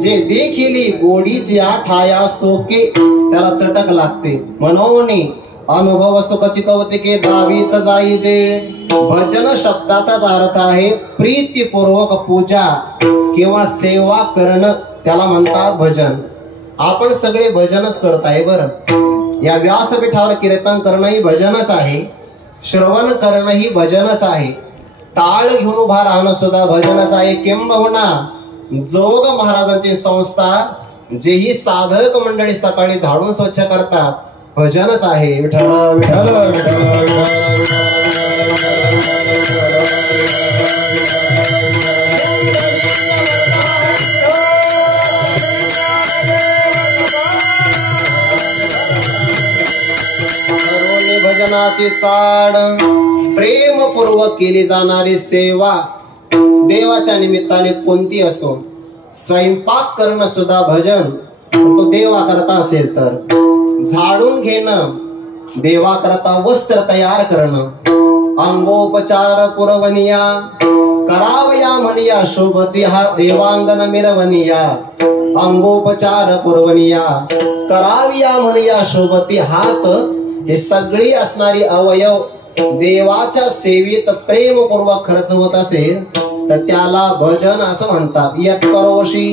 जे देखिली गोडीची ठाया सोके त्याला चटक लागते. मनोनी अनुभव सुखची कौतिके दावीत जाईजे. भजन शब्दाचाच अर्थ आहे प्रीतीपूर्वक पूजा किंवा सेवा करणं, त्याला म्हणतात भजन. आपण सगळे भजनच करत आहे बरं. या व्यासपीठावर कीर्तन करणं ही भजनच आहे, श्रवण करणं ही भजनच आहे, टाळ घेऊन उभा राहणं सुद्धा भजनच आहे. किंबहुना जोग महाराजांची संस्था जेही साधक मंडळी सकाळी झाडून स्वच्छ करतात भजनच आहे. विठ्ठल विठ्ठल भजनाची चाड प्रेमपूर्वक केली जाणारी सेवा देवाच्या निमित्ताने कोणती असो. स्वयंपाक करणं सुद्धा भजन, तो देवा करता असेल तर. झाडून घेणं, देवा करता वस्त्र तयार करणं, अंगोपचार पुरवनिया करावया म्हणिया शोभती हा देवांगन मिरवनिया. अंगोपचार पुरवनिया कराविया म्हणिया शोभती हात, हे सगळी असणारी अवयव देवाच्या सेवेत प्रेमपूर्वक खर्च होत असेल तर त्याला भजन असं म्हणतात. यत करोशी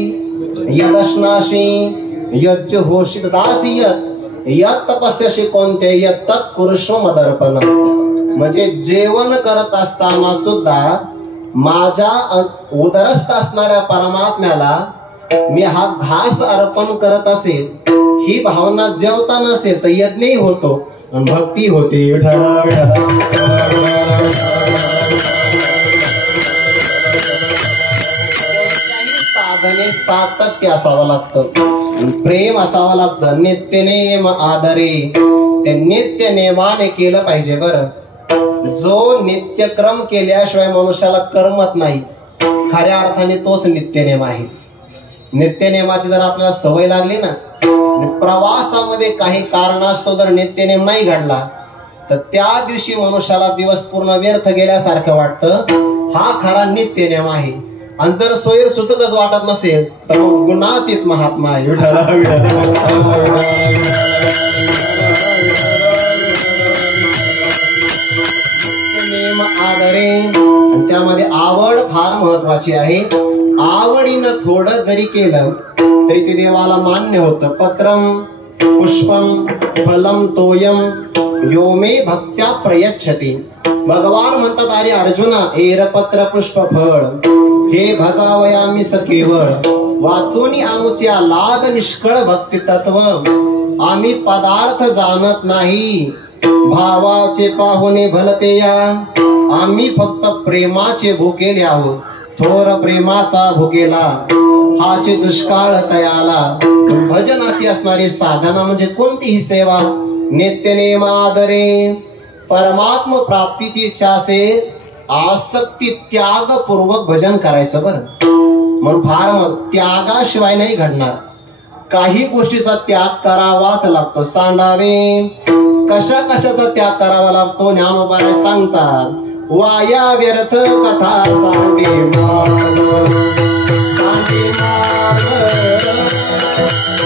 यदश्नाशी यज्ज होशित दासी यत तपस्याशी कोणते यत तत्पुरुषो मदर्पण. म्हणजे जेवण करत असताना सुद्धा माझ्या उदरस्थ असणाऱ्या परमात्म्याला मी हा घास अर्पण करत असेल, ही भावना जेवताना असेल तर यज्ञही होतो आणि भक्ती होते. साधने सातत्य असावं लागतं, प्रेम असावं लागतं. नित्यनेम आदरे, ते नित्य नेमाने केलं पाहिजे बरं. जो नित्यक्रम केल्याशिवाय मनुष्याला करमत नाही, खऱ्या अर्थाने तोच नित्यनेम आहे. नित्यनेमाची जर आपल्याला सवय लागली ना, प्रवासामध्ये काही कारणास्तव जर नित्यनेम नाही घडला तर त्या दिवशी मनुष्याला दिवस पूर्ण व्यर्थ गेल्यासारखं वाटतं. हा खरा नित्यनेम आहे. आणि जर सोयीर सुतकच वाटत नसेल तर मग गुणातीत महात्मा आहे. नेम आदरे, आणि त्यामध्ये आवड फार महत्वाची आहे. आवडीनं थोडं जरी केलं तरी ते देवाला मान्य होतं. पत्रम पुष्पम फलम तोयम यो मे भक्त्या प्रयच्छति. भगवान म्हणतात, अरे अर्जुना, एरपत्र पुष्प फळ हे भजावयामी केवळ. वाचोनी आमुच्या लाग निष्कळ भक्ती तत्व. आम्ही पदार्थ जाणत नाही, भावाचे पाहुणे भलते या. आम्ही फक्त प्रेमाचे भुकेले आहोत, थोर प्रेमाचा भुकेला हाचे दुष्काळ तयाला. भजनाची असणारी साधना म्हणजे कोणतीही सेवा. नित्यनेम आदरे, परमात्म प्राप्तीची इच्छा असेल, आसक्ती त्याग पूर्वक भजन करायचं बरं. म्हणून फार त्यागाशिवाय नाही घडणार. काही गोष्टीचा त्याग करावाच लागतो. सांडावे कशा कशाचा त्याग करावा लागतो ज्ञानोबा सांगतात. वाया व्यर्थ कथा सांगे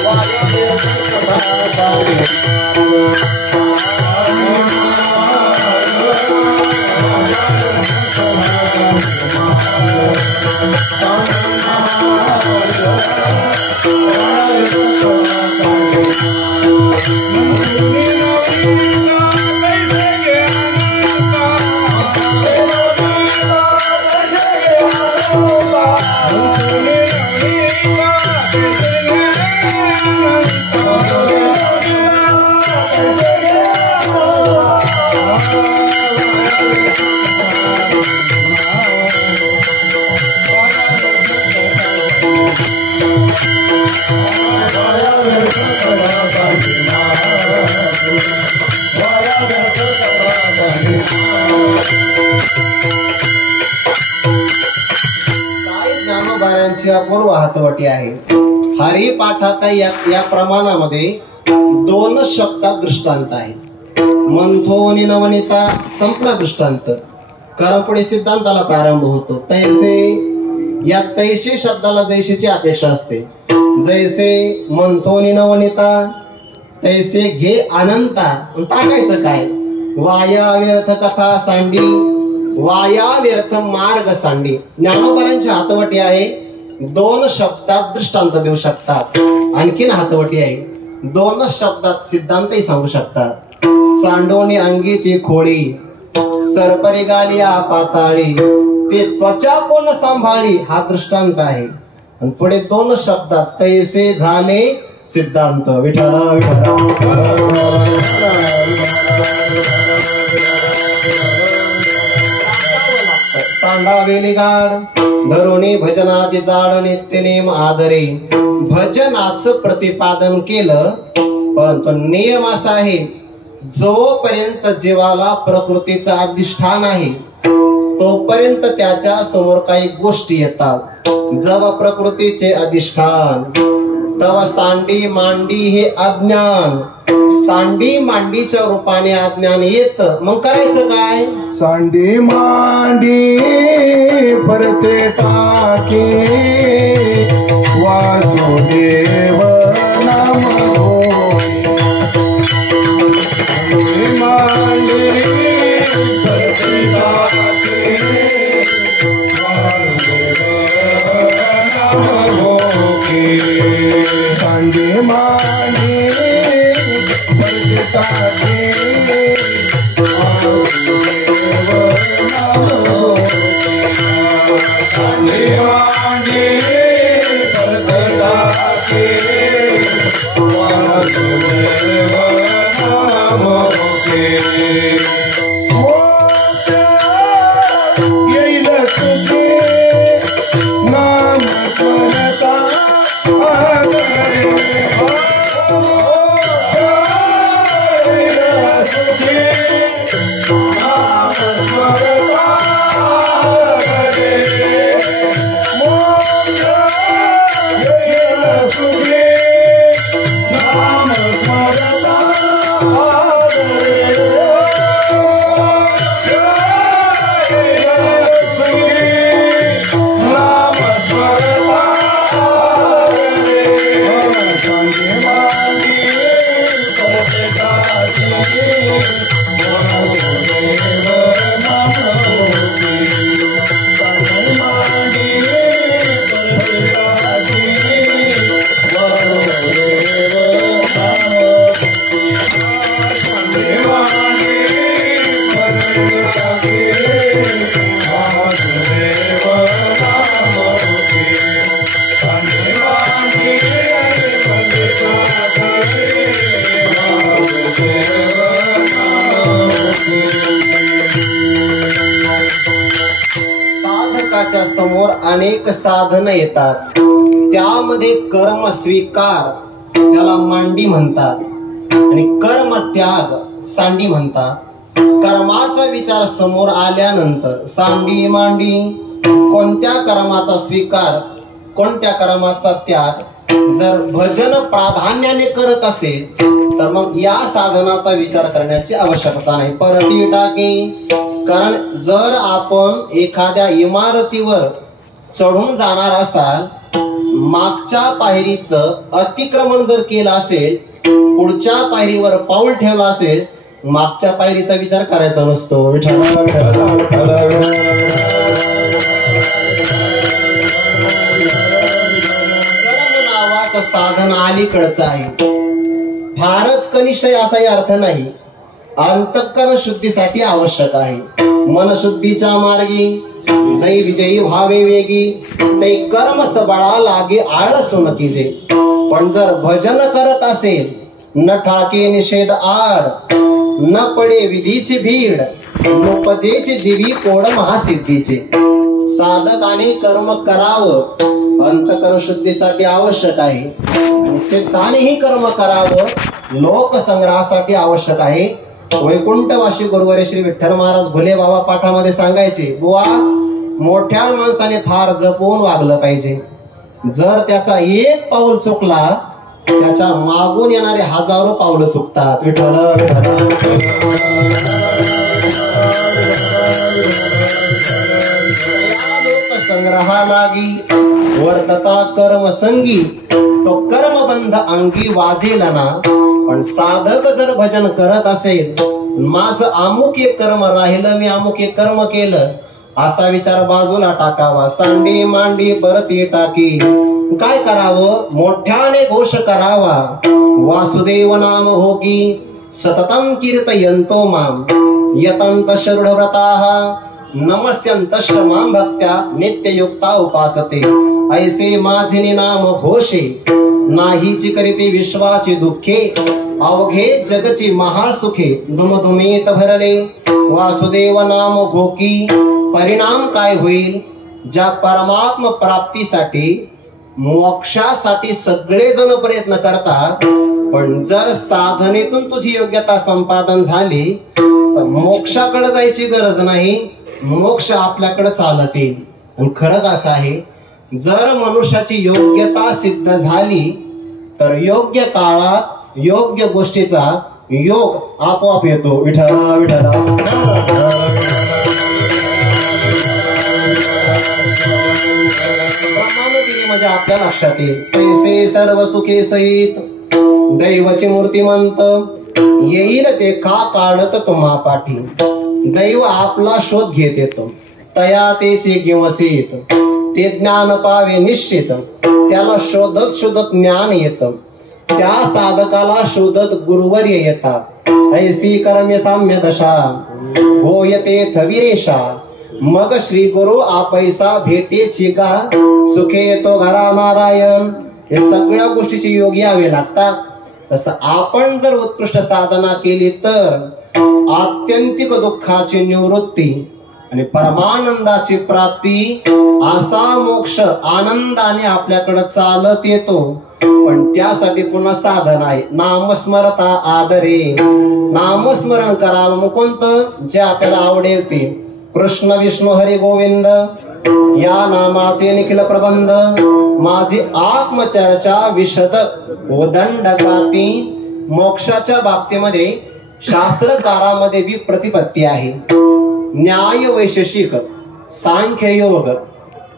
वाया व्यर्थ कथा सांगे. अपूर्व हातवटी आहे. हरिपाठात या प्रमाणामध्ये 2 शब्दात दृष्टांत आहे. मंथोनी नवनीता संपला दृष्टांत. कर्मपुढे सिद्धांताला प्रारंभ होतो. तैसे या तैसे शब्दाला जैसेची अपेक्षा असते. जैसे म्हणतो नवनिता तैसे घे अनंता. टाकायचं काय? वाया व्यर्थ कथा सांडी, वाया व्यर्थ मार्ग सांडी. ज्ञानोबारांची हातवटी आहे. 2 शब्दात दृष्टांत देऊ शकतात. आणखीन हातवटी आहे. 2 शब्दात सिद्धांतही सांगू शकतात. सांडोनी अंगीची खोळी, सरपरी गालिया पाताळी, ते त्वचा कोण सांभाळी, हा दृष्टांत आहे. आणि पुढे 2 शब्दात तैसे झाले सिद्धांत. विठ्ठल सांडावेली गाड धरुणी भजनाची जाड नित्यनेम आदरे. भजनाचं प्रतिपादन केलं, परंतु नियम असा आहे जोपर्यंत जीवाला प्रकृतीचं अधिष्ठान आहे तोपर्यंत त्याच्या समोर काही गोष्टी येतात. जेव्हा प्रकृतीचे अधिष्ठान तेव्हा सांडी मांडी हे अज्ञान. सांडी मांडीच्या रूपाने अज्ञान येत. मग करायचं काय? सांडी मांडी परते टाके वासुदेव नाम मांडी परते टाके सांडी मांडी परते टाके साधकाच्या समोर अनेक साधन येतात. त्यामध्ये कर्म स्वीकार त्याला मांडी म्हणतात आणि कर्म त्याग सांडी म्हणतात. कर्माचा विचार समोर आल्यानंतर सांडी मांडी. कोणत्या कर्माचा स्वीकार कोणत्या कर्माचा त्याग जर भजन प्राधान्याने करत असेल तर मग या साधनाचा विचार करण्याची आवश्यकता नाही. परती टाकी. कारण जर आपण एखाद्या इमारतीवर चढून जाणार असाल, मागच्या पायरीचं अतिक्रमण जर केलं असेल, पुढच्या पायरीवर पाऊल ठेवलं असेल, मागच्या पायरीचा विचार करायचा नसतो. नावाचं साधन अलीकडचं आहे. फारच कनिष्ठ असाही अर्थ नाही. अंतःकरण शुद्धीसाठी आवश्यक आहे. मनशुद्धीच्या मार्गी जै विजयी व्हावे वेगी, ते कर्म सबळा लागे आळसू न कीजे. पण जर भजन करत असेल, न ठाके निषेध आड, न पडे विधीची भीड, नोपजेची जीवी कोड महासिद्धीचे. साधकाने कर्म करावं अंतःकरण शुद्धीसाठी आवश्यक आहे. आणि सिद्धानेही कर्म करावं लोकसंग्रहासाठी आवश्यक आहे. वैकुंठवासी गुरुवारी श्री विठ्ठल महाराज भोले बाबा पाठामध्ये सांगायचे, बुवा मोठ्या माणसाने फार जपून वागलं पाहिजे. जर त्याचा एक पाऊल चुकला त्याच्या मागून येणारे हजारो पावलं चुकतात. विठ्ठल लोक संग्रहा लागी वर्तता कर्म संगी तो कर्मबंध अंगी वाजेल ना. पण साधक जर भजन करत असेल, माझं अमुक एक कर्म राहिलं, मी अमुक एक कर्म केलं, असा विचार बाजूला टाकावा. सांडी मांडी परती टाकी काय करावं? मोठ्याने घोष करावा. वासुदेव नाम होकी सततम कीर्तयन्तो माम यतंत शरूढव्रताः नमस्यन्तश्च मां भक्त्या नित्ययुक्ता उपासते. ऐसे माझे नाम घोषे नाहीची करीते विश्वाची दुःखे. अवघे जगची महासुखे दुमदुमीत भरले. वासुदेव नाम घोकी परिणाम काय होईल? ज्या परमात्म प्राप्तीसाठी मोक्षासाठी सगळेजण प्रयत्न करतात, पण जर साधनेतून तुझी योग्यता संपादन झाली तर मोक्षाकडे जायची गरज नाही, मोक्ष आपल्याकडे चालत येईल. आणि खरंच असं आहे, जर मनुष्याची योग्यता सिद्ध झाली तर योग्य काळात योग्य गोष्टीचा योग आपोआप येतो. विठ्ठला विठ्ठला. म्हणजे आपल्या लक्षात येईल. पैसे सर्व सुखे सहित दैवची मूर्तिमंत येईल ते का काढत तुम्हा पाठी. दैव आपला शोध घेत येतो, तया तेचे गिवसीत ते ज्ञान पावे निश्चित. त्याला शोधत शोधत ज्ञान येत, त्या साधकाला शोधत गुरुवर्य येतात. ऐसी कर्म्य साम्य दशा होयते थविरेशा. मग श्री गुरु आपैसा भेटेची का सुखे येतो घरा नारायण. हे सगळ्या गोष्टीची योग यावे लागतात. तसं आपण जर उत्कृष्ट साधना केली तर आत्यंतिक दुःखाची निवृत्ती आणि परमानंदाची प्राप्ती, असा मोक्ष आनंदाने आपल्याकडे चालत येतो. पण त्यासाठी पुन्हा साधन आहे. नामस्मरता आदरे. नामस्मरण करावं. मग कोणतं? जे आपल्याला आवडेल ते. कृष्ण विष्णू हरी गोविंद या नामाचे निखिल प्रबंध. माझी आत्मचर्चा विशद उदंड गाती. मोक्षाच्या बाबतीमध्ये शास्त्रकारामध्ये बी प्रतिपत्ती आहे. न्याय वैशेषिक, सांख्य योग,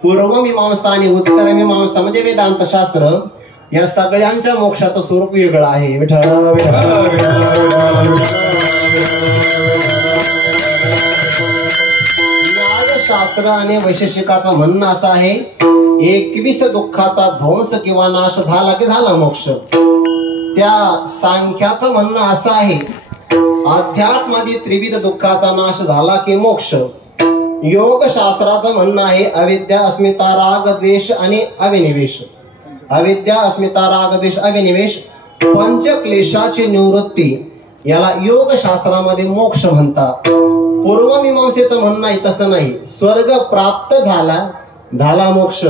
पूर्वमीमांसा आणि उत्तरमीमांसा म्हणजे वेदांत शास्त्र, या सगळ्यांच्या मोक्षाचं स्वरूप वेगळं आहे. विठ्ठल न्यायशास्त्र आणि वैशेषिकाचं म्हणणं असं आहे, 21 दुःखाचा ध्वंस किंवा नाश झाला की झाला मोक्ष. त्या सांख्याचं म्हणणं असं आहे, अध्यात्मादी त्रिविध दुःखाचा नाश झाला की मोक्ष. योग शास्त्राचं म्हणणं आहे, अविद्या अस्मिता राग द्वेष आणि अविनिवेश. अविद्या अस्मिता राग द्वेष अविनिवेश पंचक्लेशाची निवृत्ती, याला योग शास्त्रामध्ये मोक्ष म्हणतात. पूर्वमीमांसेचं म्हणणं आहे तसं नाही, स्वर्ग प्राप्त झाला मोक्ष.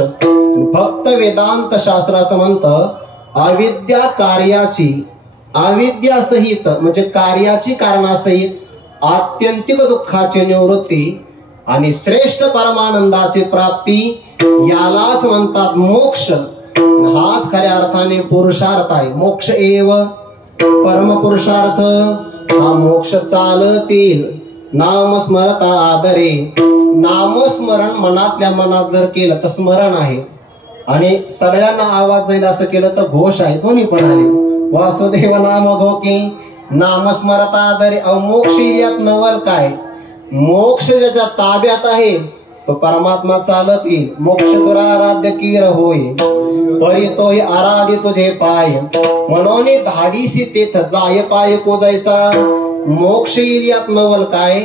फक्त वेदांत शास्त्र असं म्हणतं, अविद्या कार्याची, अविद्या सहित म्हणजे कार्याची कारणासहित आत्यंतिक दुःखाची निवृत्ती आणि श्रेष्ठ परमानंदाची प्राप्ती, यालाच म्हणतात मोक्ष. हाच खऱ्या अर्थाने पुरुषार्थ आहे. मोक्ष एव परम पुरुषार्थ. हा मोक्ष चालतील नामस्मरता आदरे. नामस्मरण मनातल्या मनात जर केलं तर स्मरण आहे, आणि सगळ्यांना आवाज जाईल असं केलं तर घोष आहे. दोन्ही पण आले. वासुदेव नाम घोकी नामस्मरता आदरे. मोक्ष यात नवल काय? मोक्ष ज्याच्या ताब्यात आहे तो परमात्मा चालत येईल. मोक्ष दुराराध्य कीर होय, परी तोही आराधी तुझे पाय. म्हणून धाडीसी तेथ जाय पाय को जैसा. मोक्ष यात नवल काय?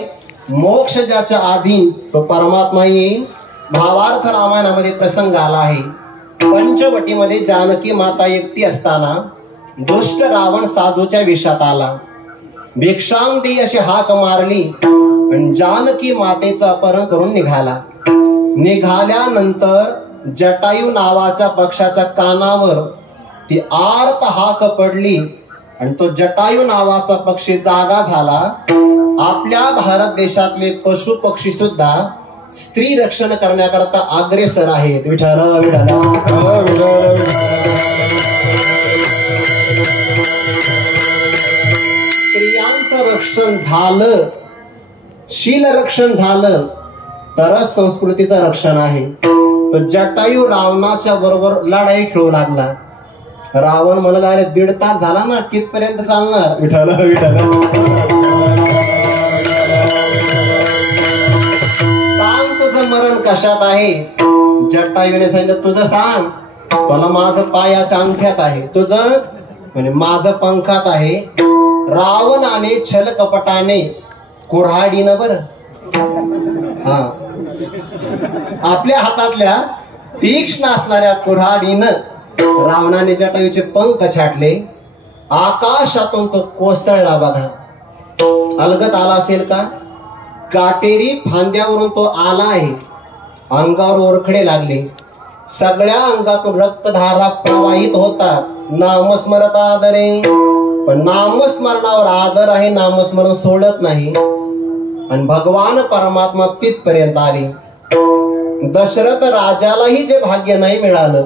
मोक्ष ज्याच्या अधीन तो परमात्मा येईल. भावार्थ रामायणामध्ये प्रसंग आला आहे. पंचवटीमध्ये जानकी माता एकटी असताना दुष्ट रावण साधूच्या विषात आला. भिक्षाम दे अशी हाक मारली आणि जानकी मातेचं अपहरण करून निघाला. निघाल्यानंतर जटायू नावाच्या पक्षाच्या कानावर ती आर्त हाक पडली आणि तो जटायू नावाचा पक्षी जागा झाला. आपल्या भारत देशातले पशु पक्षी सुद्धा स्त्री रक्षण करण्याकरता अग्रेसर आहेत. विठ्ठल स्त्रियांचं रक्षण झालं, शील रक्षण झालं तरच संस्कृतीचं रक्षण आहे. तो जटायू रावणाच्या बरोबर लढाई खेळू लागला. रावण म्हणला, अरे 1.5 तास झाला ना, कितपर्यंत चालणार? विठ्ठल विठ्ठल. सांग तुझं मरण कशात आहे? जटायूने सांगितलं, तुझं सांग. तुला माझं पायाच्या अंगठ्यात आहे, तुझं म्हणजे माझं पंखात आहे. रावणाने छल कपटाने कुऱ्हाडीनं बर हा आपल्या हातातल्या तीक्ष्ण असणाऱ्या कुऱ्हाडीनं रावणाने जटायूचे पंख छाटले. आकाशातून तो कोसळला बघा. अलगत आला असेल का? काटेरी फांद्यावरून तो आला आहे. अंगावर ओरखडे लागले. सगळ्या अंगातून रक्तधारा प्रवाहित होतात. नामस्मरत आदरे, पण नामस्मरणावर आदर आहे, नामस्मरण सोडत नाही. आणि भगवान परमात्मा तिथपर्यंत आले. दशरथ राजालाही जे भाग्य नाही मिळालं,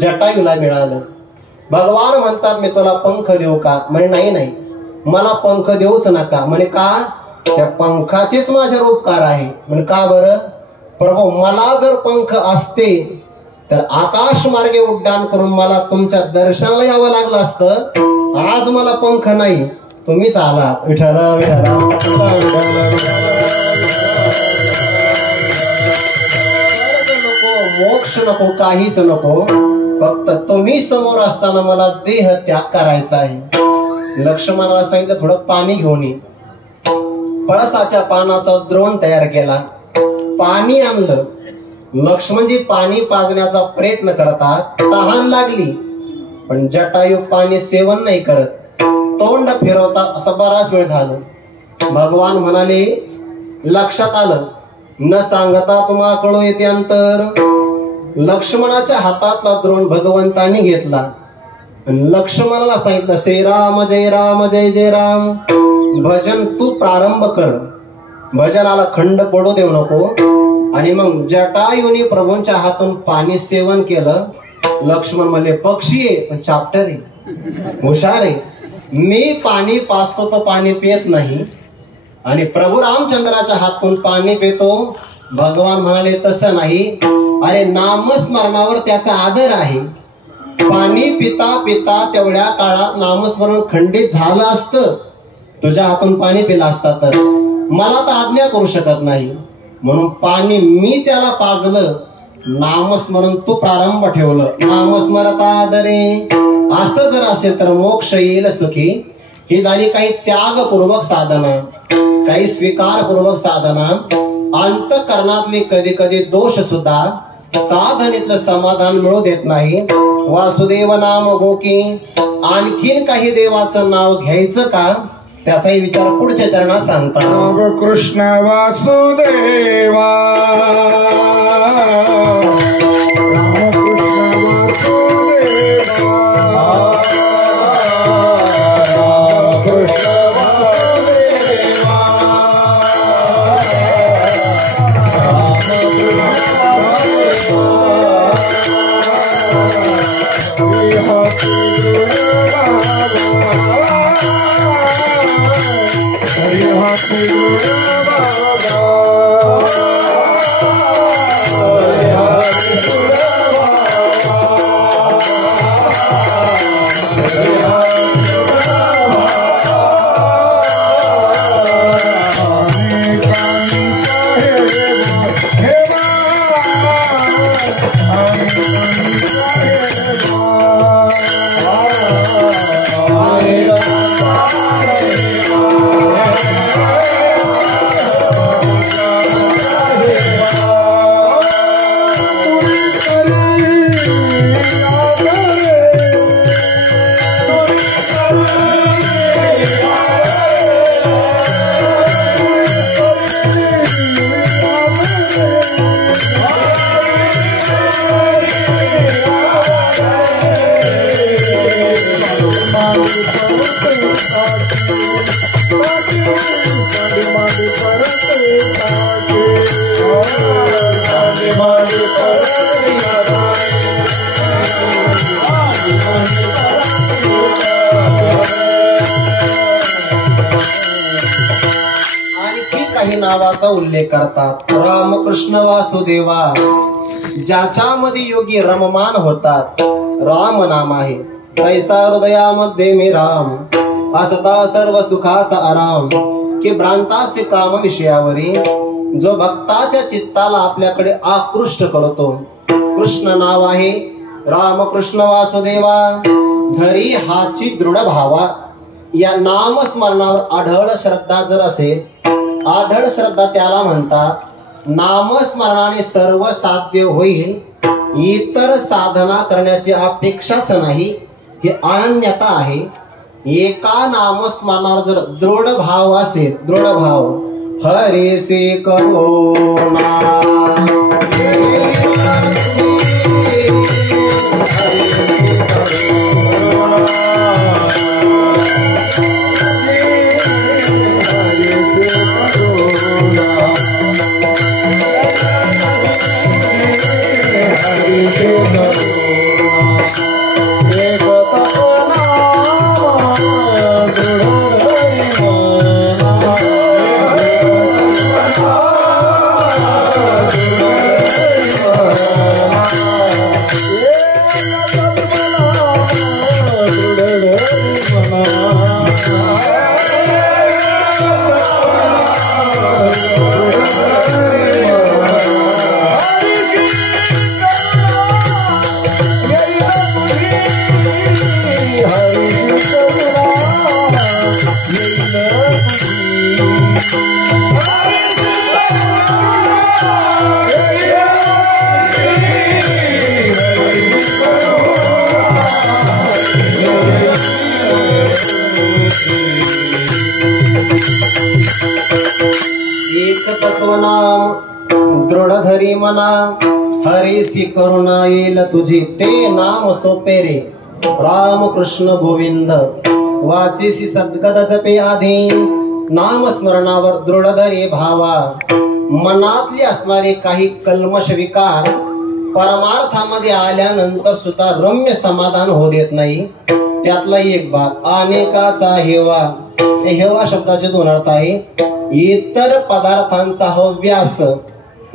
जटायूला मिळालं. भगवान म्हणतात, मी तुला पंख देऊ का? म्हणे नाही नाही, मला पंख देऊच नका. म्हणे का? त्या पंखाचेच माझ्यावर उपकार आहे. म्हणे का बरं? प्रभू, मला जर पंख असते तर आकाश मार्गे उड्डाण करून मला तुमच्या दर्शनाला यावं लागलं असतं. आज मला पंख नाही, तुम्हीच आलात. विठ्ठल नको, मोक्ष नको, काहीच नको, फक्त तुम्ही समोर असताना मला देह त्याग करायचा आहे. लक्ष्मणाला सांगितलं, थोडं पाणी घेऊन ये. पळसाच्या पानाचा द्रोण तयार केला, पाणी आणलं. लक्ष्मणजी पाणी पाजण्याचा प्रयत्न करतात. तहान लागली, पण जटायू पाणी सेवन नाही करत, तोंड फिरवतात. असं बराच वेळ झालं. भगवान म्हणाले, लक्षात आलं, न सांगता तुम्हा कळू येते अंतर. लक्ष्मणाच्या हातातला द्रोण भगवंतांनी घेतला. लक्ष्मणाला सांगितलं, श्रीराम जय राम जय जय राम. भजन तू प्रारंभ कर, भजनाला खंड पडू देऊ नको. आणि मग जटायूने प्रभूंच्या हातून पाणी सेवन केलं. लक्ष्मण म्हणले, पक्षी आहे पण चाप्टर आहे, हुशार आहे. मी पाणी पाजतो तो पाणी पित नाही, आणि प्रभू रामचंद्राच्या हातून पाणी पितो. भगवान म्हणाले, तसं नाही. अरे नामस्मरणावर त्याचा आदर आहे. पाणी पिता पिता तेवढ्या काळात नामस्मरण खंडित झालं असतं, तुझ्या हातून पाणी पिलं असता तर मला तर आज्ञा करू शकत नाही. म्हणून पाणी मी त्याला पाजलं, नामस्मरण तू प्रारंभ ठेवलं. नामस्मरता आदरे. असं जर असेल तर मोक्ष येईल सुखी. ही झाली काही त्यागपूर्वक साधना, काही स्वीकारपूर्वक साधना. अंतःकरणातले कधी कधी दोष सुद्धा साधनेतलं समाधान मिळू देत नाही. वासुदेव नाम गोकी. आणखीन काही देवाचं नाव घ्यायचं का? त्याचाही विचार पुढच्या चरणात सांगतात. कृष्ण वासुदेवा नावाचा उल्लेख करतात. रामकृष्ण वासुदेवा, ज्याच्यामध्ये योगी रममान होतात, राम नाम आहे. तैसा हृदयामध्ये मी राम, असता सर्व सुखाचा आराम. की भ्रांतासे काम विषयावरी, जो भक्ताच्या चित्ताला आपल्याकडे आकृष्ट करतो. कृष्ण नाव आहे रामकृष्ण वासुदेवा, धरी हाची दृढ भावा. या नामस्मरणावर आढळ श्रद्धा जर असेल, आढळ श्रद्धा त्याला म्हणतात. नामस्मरणाने सर्व साध्य होईल, इतर साधना करण्याची अपेक्षाच नाही, हे अनन्यता आहे. एका नामस्मरणावर जर दृढ भाव असेल, दृढ भाव, हरे से करुणा, एक तत्वनाम दृढ धरी मना, हरीसी करुणा येईल तुझी. ते नाम सोपे रे राम कृष्ण गोविंद, वाचेसी सद्गत जपे आधी. नाम स्मरणावर दृढ धरी भावा, मनातले असणारे काही कल्मश विकार परमार्थामध्ये आल्यानंतर सुद्धा रम्य समाधान होऊ देत नाही. त्यातला एक भाग अनेकाचा हेवा. हेवा शब्दाचे दोन अर्थ आहे. इतर पदार्थांचा हव्यास,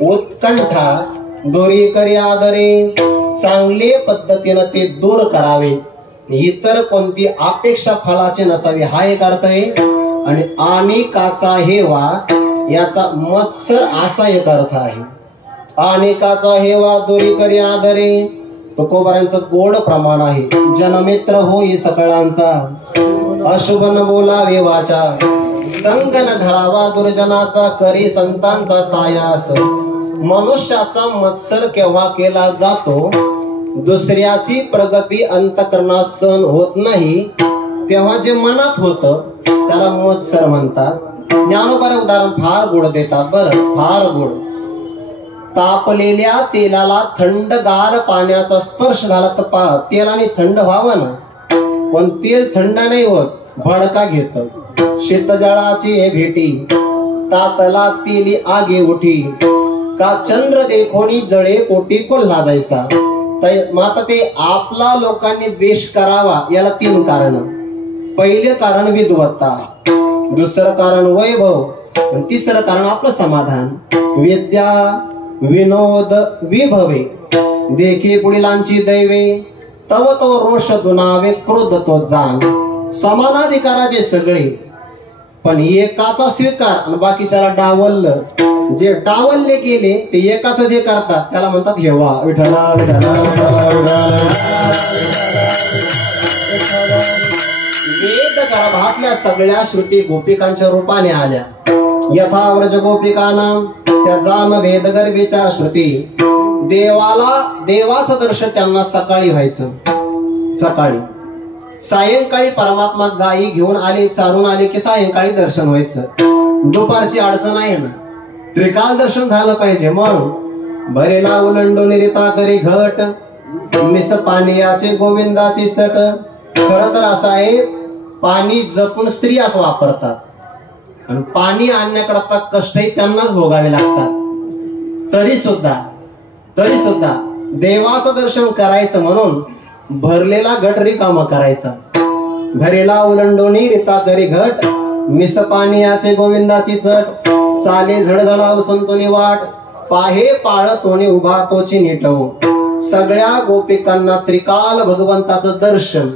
उत्कंठा दोरी करी आदरे, चांगले पद्धतीने ते दूर करावे. इतर कोणती अपेक्षा फलाची नसावी, हा एक अर्थ आहे. आणि अनेकाचा हेवा याचा मत्सर असा एक अर्थ आहे. अनेकाचा हेवा दोरी करी आदरे, तुकोबारांचं गोड प्रमाण आहे. जनमित्र होई सकळांचा, अशुभ न बोलावे वाचा. संग न धरावा दुर्जनाचा, करी संतांचा सायास. मनुष्याचा मत्सर केव्हा केला जातो, दुसऱ्याची प्रगती अंतःकरणात सहन होत नाही, तेव्हा जे मनात होतं त्याला मत्सर म्हणतात. ज्ञानोबारे उदाहरण फार गोड देतात, बरं फार गोड. तापलेल्या तेलाला थंडगार पाण्याचा स्पर्श झाला तर तेलाने थंड व्हावं ना, पण तेल थंड नाही होत, भडका घेत. शीतजळाची हे भेटी, तातला तेली आगे उठी. का चंद्र देखोनी जळे पोटी कोल्हा जायचा. माता ते आपला लोकांनी द्वेष करावा याला तीन कारण. पहिले कारण विद्वत्ता, दुसरं कारण वैभव, तिसरं कारण आपलं समाधान. विद्या विनोद विभवे, देखी पुढीलांची दैवे. तव तो रोष दुनावे, क्रोध तो जाण. समानाधिकाराचे सगळे, पण एकाचा स्वीकार आणि बाकीच्याला डावललं. जे डावलले गेले ते एकाच जे करतात त्याला म्हणतात हेवा. विठ्ठला विठ्ठला वेद गर्भातल्या सगळ्या श्रुती गोपिकांच्या रूपाने आल्या. यथा व्रज गोपिकांना त्या जान वेद गर्भीच्या श्रुती. देवाचं दर्शन त्यांना सकाळी व्हायचं. सकाळी सायंकाळी परमात्मा गायी घेऊन आले, चारून आले की सायंकाळी दर्शन व्हायचं. दुपारची अडचण आहे ना, त्रिकाल दर्शन झालं पाहिजे. मग भरेला उलंडून रिता करी घट, मिस पाणीयाचे गोविंदाची चट. खर तर असं आहे, पाणी जपून स्त्रियाच वापरतात आणि पाणी आणण्याकरता कष्टही त्यांनाच भोगावे लागतात. तरी सुद्धा देवाचं दर्शन करायचं म्हणून भरलेला घट रिकामा करायचा. भरेला उलंडोनी रिता करी घट, मिस पाणीयाचे गोविंदाची चट. चाले झडझडाव संतोनी वाट, पाहे पाळ तोने उभा तोची नेटव. सगळ्या गोपिकांना त्रिकाल भगवंताचं दर्शन.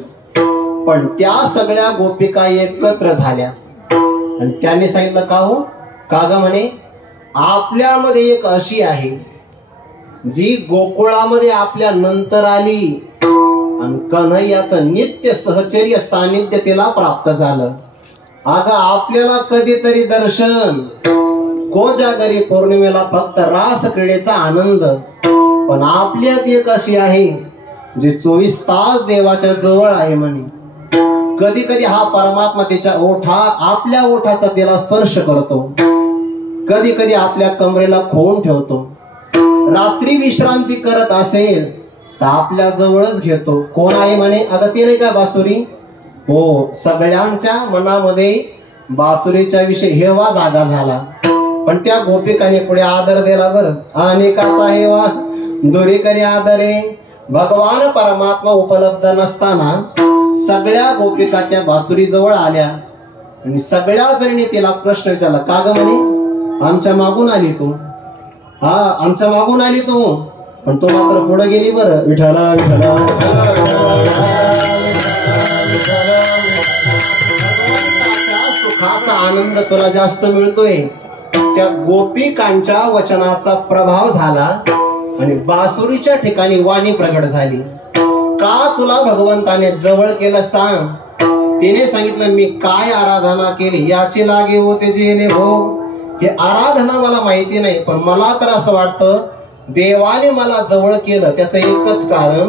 पण त्या सगळ्या गोपिका एकत्र झाल्या आणि त्यांनी सांगितलं का हो, का ग म्हणे, आपल्यामध्ये एक अशी आहे जी गोकुळामध्ये आपल्या नंतर आली आणि कन्हैयाचं नित्य सहचर्य सानिध्य तिला प्राप्त झालं. अगं आपल्याला कधीतरी दर्शन, कोजागरी पौर्णिमेला फक्त रास क्रीडेचा आनंद. पण आपल्यात एक अशी आहे जी 24 तास देवाच्या जवळ आहे म्हणे. कधी कधी हा परमात्मा त्याच्या आपल्या ओठाचा त्याला स्पर्श करतो, कधी कधी आपल्या कमरेला खोवून ठेवतो. रात्री विश्रांती करत असेल तर आपल्या जवळच घेतो. कोण आहे म्हणे, अगं ते नाही का बासुरी. हो, सगळ्यांच्या मनामध्ये बासुरीच्या विषयी हेवा जागा झाला. पण त्या गोपिकाने पुढे आदर दिला. बरं, अनेकाचा हेवा दोरी करी आदरे. भगवान परमात्मा उपलब्ध नसताना सगळ्या गोपिका त्या बासुरी जवळ आल्या आणि सगळ्या जणी तिला प्रश्न विचारला, का ग म्हणे, आमच्या मागून आली तू. हा, आमच्या मागून आली तू, पण तू मात्र पुढे गेली. बरं, विठ्ठला विठ्ठला. सुखाचा आनंद तुला जास्त मिळतोय. त्या गोपिकांच्या वचनाचा प्रभाव झाला आणि बासुरीच्या ठिकाणी वाणी प्रगट झाली. का तुला भगवंताने जवळ केलं सांग. तिने सांगितलं, मी काय आराधना केली याची लागे होते जेणे भोग. हे आराधना मला माहिती नाही, पण मला तर असं वाटतं देवाने मला जवळ केलं त्याचं एकच कारण,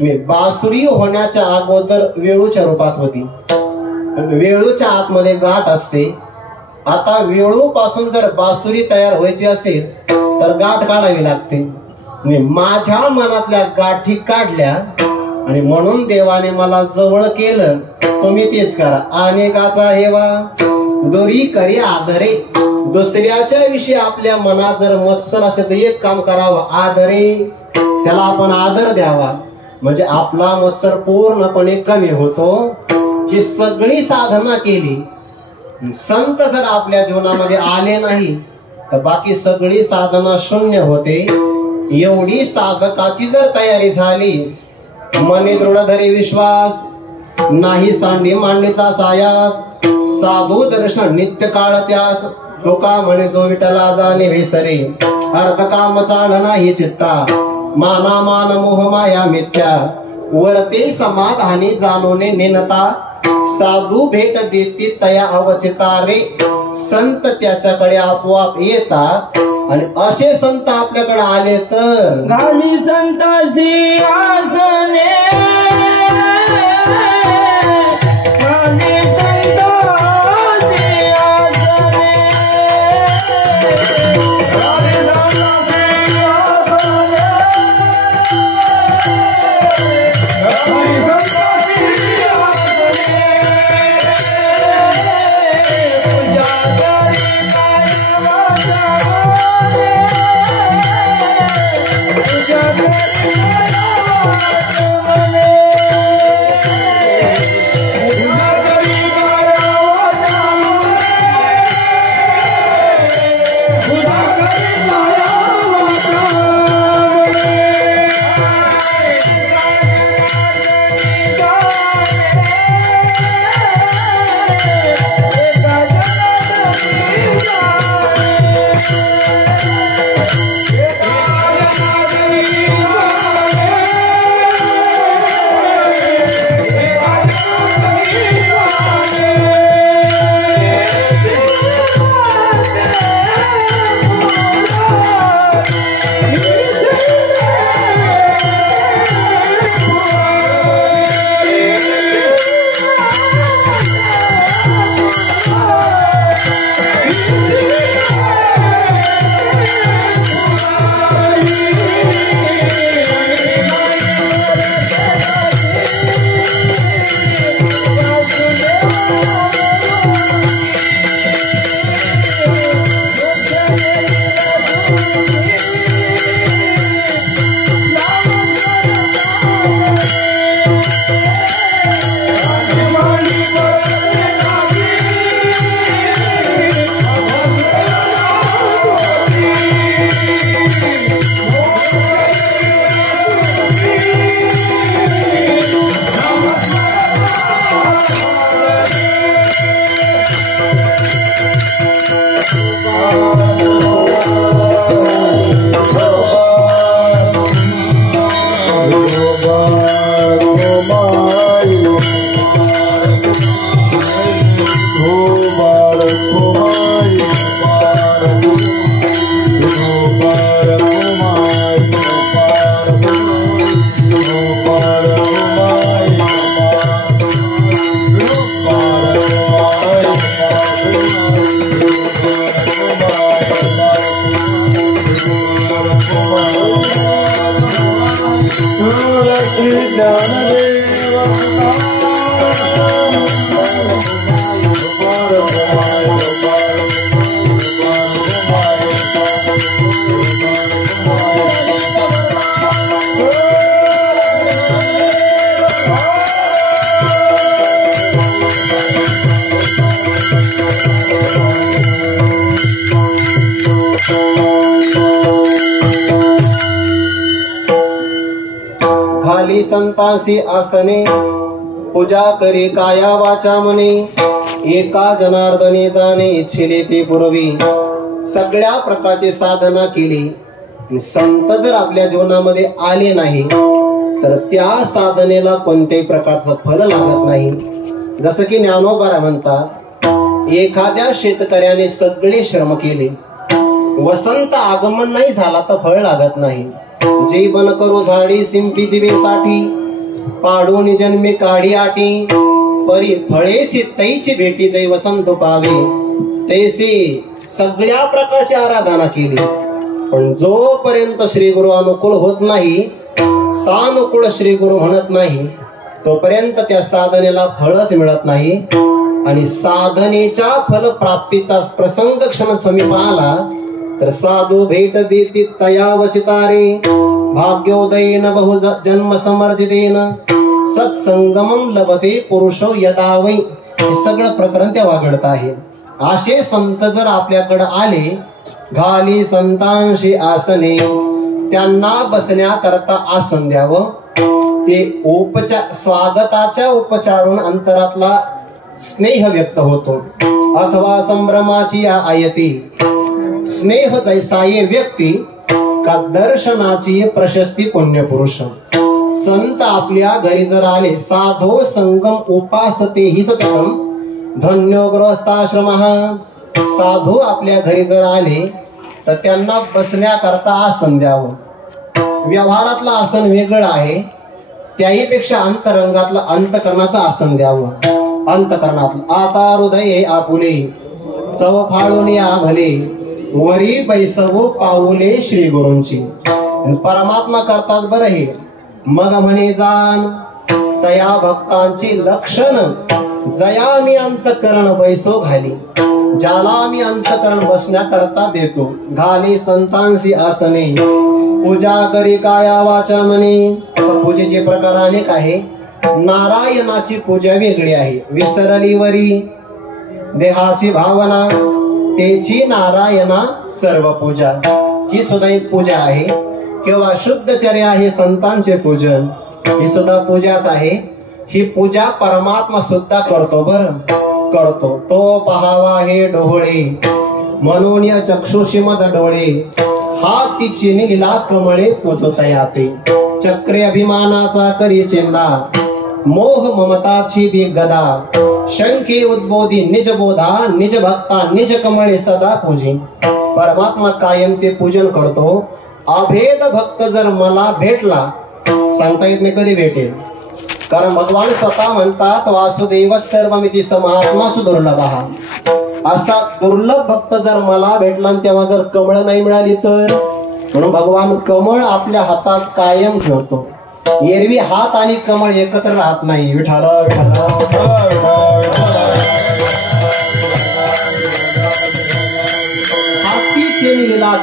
मी बासुरी होण्याच्या अगोदर वेळूच्या रूपात होती. वेळूच्या आतमध्ये गाठ असते. आता वेळू पासून जर बासुरी तयार व्हायची असेल तर गाठ काढावी लागते. मी माझ्या मनातल्या गाठी काढल्या आणि म्हणून देवाने मला जवळ केलं. तुम्ही तेच करा. अनेकाचा हेवा दोरी करी आदरे. दुसऱ्याच्या विषयी आपल्या मनात जर मत्सर असेल तर एक काम करावं, आदरे, त्याला आपण आदर द्यावा. म्हणजे आपला मत्सर पूर्णपणे कमी होतो. ही सगळी साधना केली, संत जर आपल्या जीवनामध्ये आले नाही तर बाकी सगळी साधना शून्य होते. एवढी साधकाची जर तयारी झाली, मने दृढ धरी विश्वास, नाही सांडी मांडीचा सायास, साधू दर्शन नित्य काळ त्यास, तुका म्हणे जो विठला जाणे विसरे, अर्थ काम चाल नाही चित्ता, माना मान मोह माया मिथ्या, वरते समाधानी जाणोने नेनता, साधू भेट देती तया अवचिता रे. संत त्याच्याकडे आपोआप येतात आणि असे संत आपल्याकडे आले तर गाली संतासी आसने, गाली संतासी आसने, गाली संतासी आसने, गाली संतासी आसने, पूजा करी पूजा करी घाली संतासी आसने पूजा करी काया वाचा मने एका जनार्दने जाणे इच्छिले ते पूर्वी सगळ्या प्रकारची साधना केली. संत जर आपल्या जीवनामध्ये आले नाही तर त्या साधनेला कोणत्याही प्रकारचं फल लागत नाही. जसं की ज्ञानोबा म्हणतात, एखाद्या शेतकऱ्याने सगळे श्रम केले, वसंत आगमन नाही झाला तर फळ लागत नाही. जीवन करू झाडी सिंपी जीवेसाठी, पाडून जन्मे काढी आटी, परी फळेसी तैची भेटी जै वसंत पावे. तैसे सगळ्या प्रकारची आराधना केली, पण जोपर्यंत श्री गुरु अनुकूल होत नाही, सानुकूल श्री गुरु म्हणत नाही, तोपर्यंत त्या साधनेला फळच मिळत नाही. आणि साधनेच्या फल प्राप्तीचा प्रसंग क्षण समीप आला तर साधू भेट देती तया वचितारे, भाग्योदयेन बहु जन्म समर्जितेन सत्संगमम लभते पुरुषो यदा वै. हे सगळं प्रकरण तेव्हा घडत आहे. असे संत जर आपल्याकडे आले, घाली संतांशी आसने, त्यांना बसण्याकरता आसन द्यावं. ते उपचार स्वागताच्या उपचारून अंतरातला स्नेह व्यक्त होतो. अथवा संभ्रमाची या आयती स्नेह जैसा ये व्यक्ती का दर्शनाची प्रशस्ती पुण्य पुरुष. संत आपल्या घरी जर आले, साधो संगम उपासते हि सततम धन्यो गृहस्थाश्रम. साधू आपल्या घरी जर आले तर त्यांना बसण्याकरता आसन द्यावं. व्यवहारातलं आसन वेगळं आहे, त्याहीपेक्षा अंतरंगातलं अंतकरणाचं आसन द्यावं. अंतकरणातलं आता हृदये आपुले चव फाळून या भले, वरी बैसवो पाऊले श्री गुरूंची. परमात्मा करतात बरं हे, मग म्हणे जाण तया भक्तांची लक्षण, जया मी अंतकरण बैसो घाली, ज्याला मी अंतकरण बसण्याकरता देतो. घाली संतांशी आसने पूजा करी काया वाचा म्हणे. पूजेचे प्रकार अनेक आहे. नारायणाची पूजा वेगळी आहे. विसरली वरी देहाची भावना, तेची नारायणा सर्व पूजा, ही सुद्धा एक पूजा आहे. किंवा शुद्धचर्या हे संतांचे पूजन, ही सुद्धा पूजाच आहे. ही पूजा परमात्मा सुद्धा करतो बरं, करतो. तो पहावा हे डोळे म्हणून या चक्षुषी मज डोळे, हा तिची नीला कमळे पोचता याते. चक्रे अभिमानाचा करी चिंदा, मोह ममताची दी गदा, शंके उद्बोधी निज बोधा, निज भक्ता निज कमळे सदा पूजी. परमात्मा कायम ते पूजन करतो. अभेद भक्त जर मला भेटला, सांगता येत नाही कधी भेटेल, कारण भगवान स्वतः म्हणतात वासुदेव सर्वमिती समात्मा सुदुर्लभ. असा दुर्लभ भक्त जर मला भेटला तेव्हा जर कमळ नाही मिळाली तर, म्हणून भगवान कमळ आपल्या हातात कायम ठेवतो. एरवी हात आणि कमळ एकत्र राहत नाही. विठाल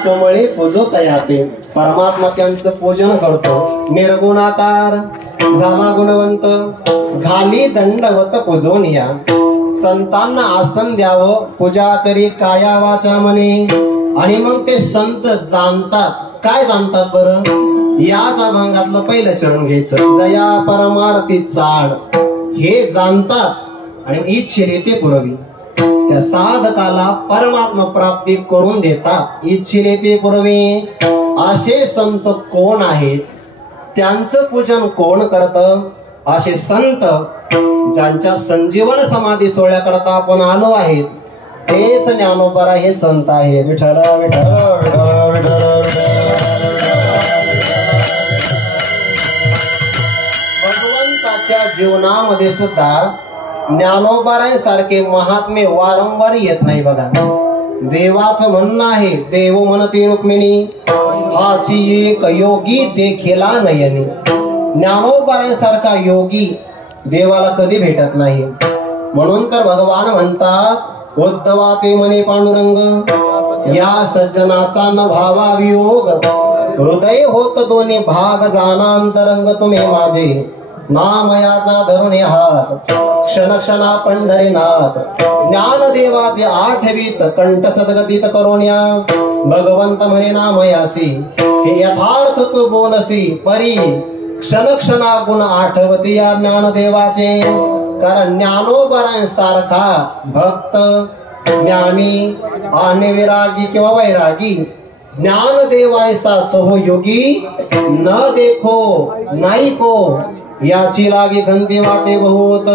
कमळे पूजता याते. परमात्मा त्यांचं पूजन करतो. निर्गुणाकार झाला गुणवंत, घाली दंडवत पूजवून या. संतांना आसन द्यावं, पूजा करी काया वाचा म्हणे. आणि मग ते संत जाणतात. काय जाणतात बरं? याच अभंगातलं पहिलं चरण घ्यायचं, जया परमार्थी चाड, हे जाणतात आणि इच्छिले ते पुरवी. त्या साधकाला परमात्मा प्राप्ती करून देतात. इच्छिले ते पुरवी. असे संत कोण आहेत? त्यांचं पूजन कोण करतं? असे संत ज्यांच्या संजीवन समाधी सोहळ्याकरता आपण आलो आहेत, तेच ज्ञानोबा हे संत आहेत. विठ्ठल भगवंताच्या जीवनामध्ये सुद्धा ज्ञानोबारांसारखे महात्मे वारंवार येत नाही बघा. देवाचं म्हणणं आहे, देव म्हणते रुक्मिणी, हाची एक योगी देखिला नयनी. ज्ञानोबारांसारखा योगी देवाला कधी भेटत नाही. म्हणून तर भगवान म्हणतात, उद्धवा ते म्हणे पांडुरंग, या सज्जनाचा न भावा वियोग, हृदय होत दोन्ही भाग, जाना अंतरंग तुम्ही माझे, नामयाचा धरुणे हात, क्षण क्षणा पंढरीनाथ, ज्ञानदेवाते आठवीत, कंठ सद्गतीत करुण्या, भगवंत म्हणे नामयासी, हे यथार्थ तू बोलसी, परी क्षण क्षणा गुण आठवती या ज्ञानदेवाचे. कारण ज्ञानोबारांसारखा भक्त, ज्ञानी आणि विरागी किंवा वैरागी, ज्ञानदेवायसा चहो योगी, न देखो नाही को, याची लागी खंती वाटे बहुत.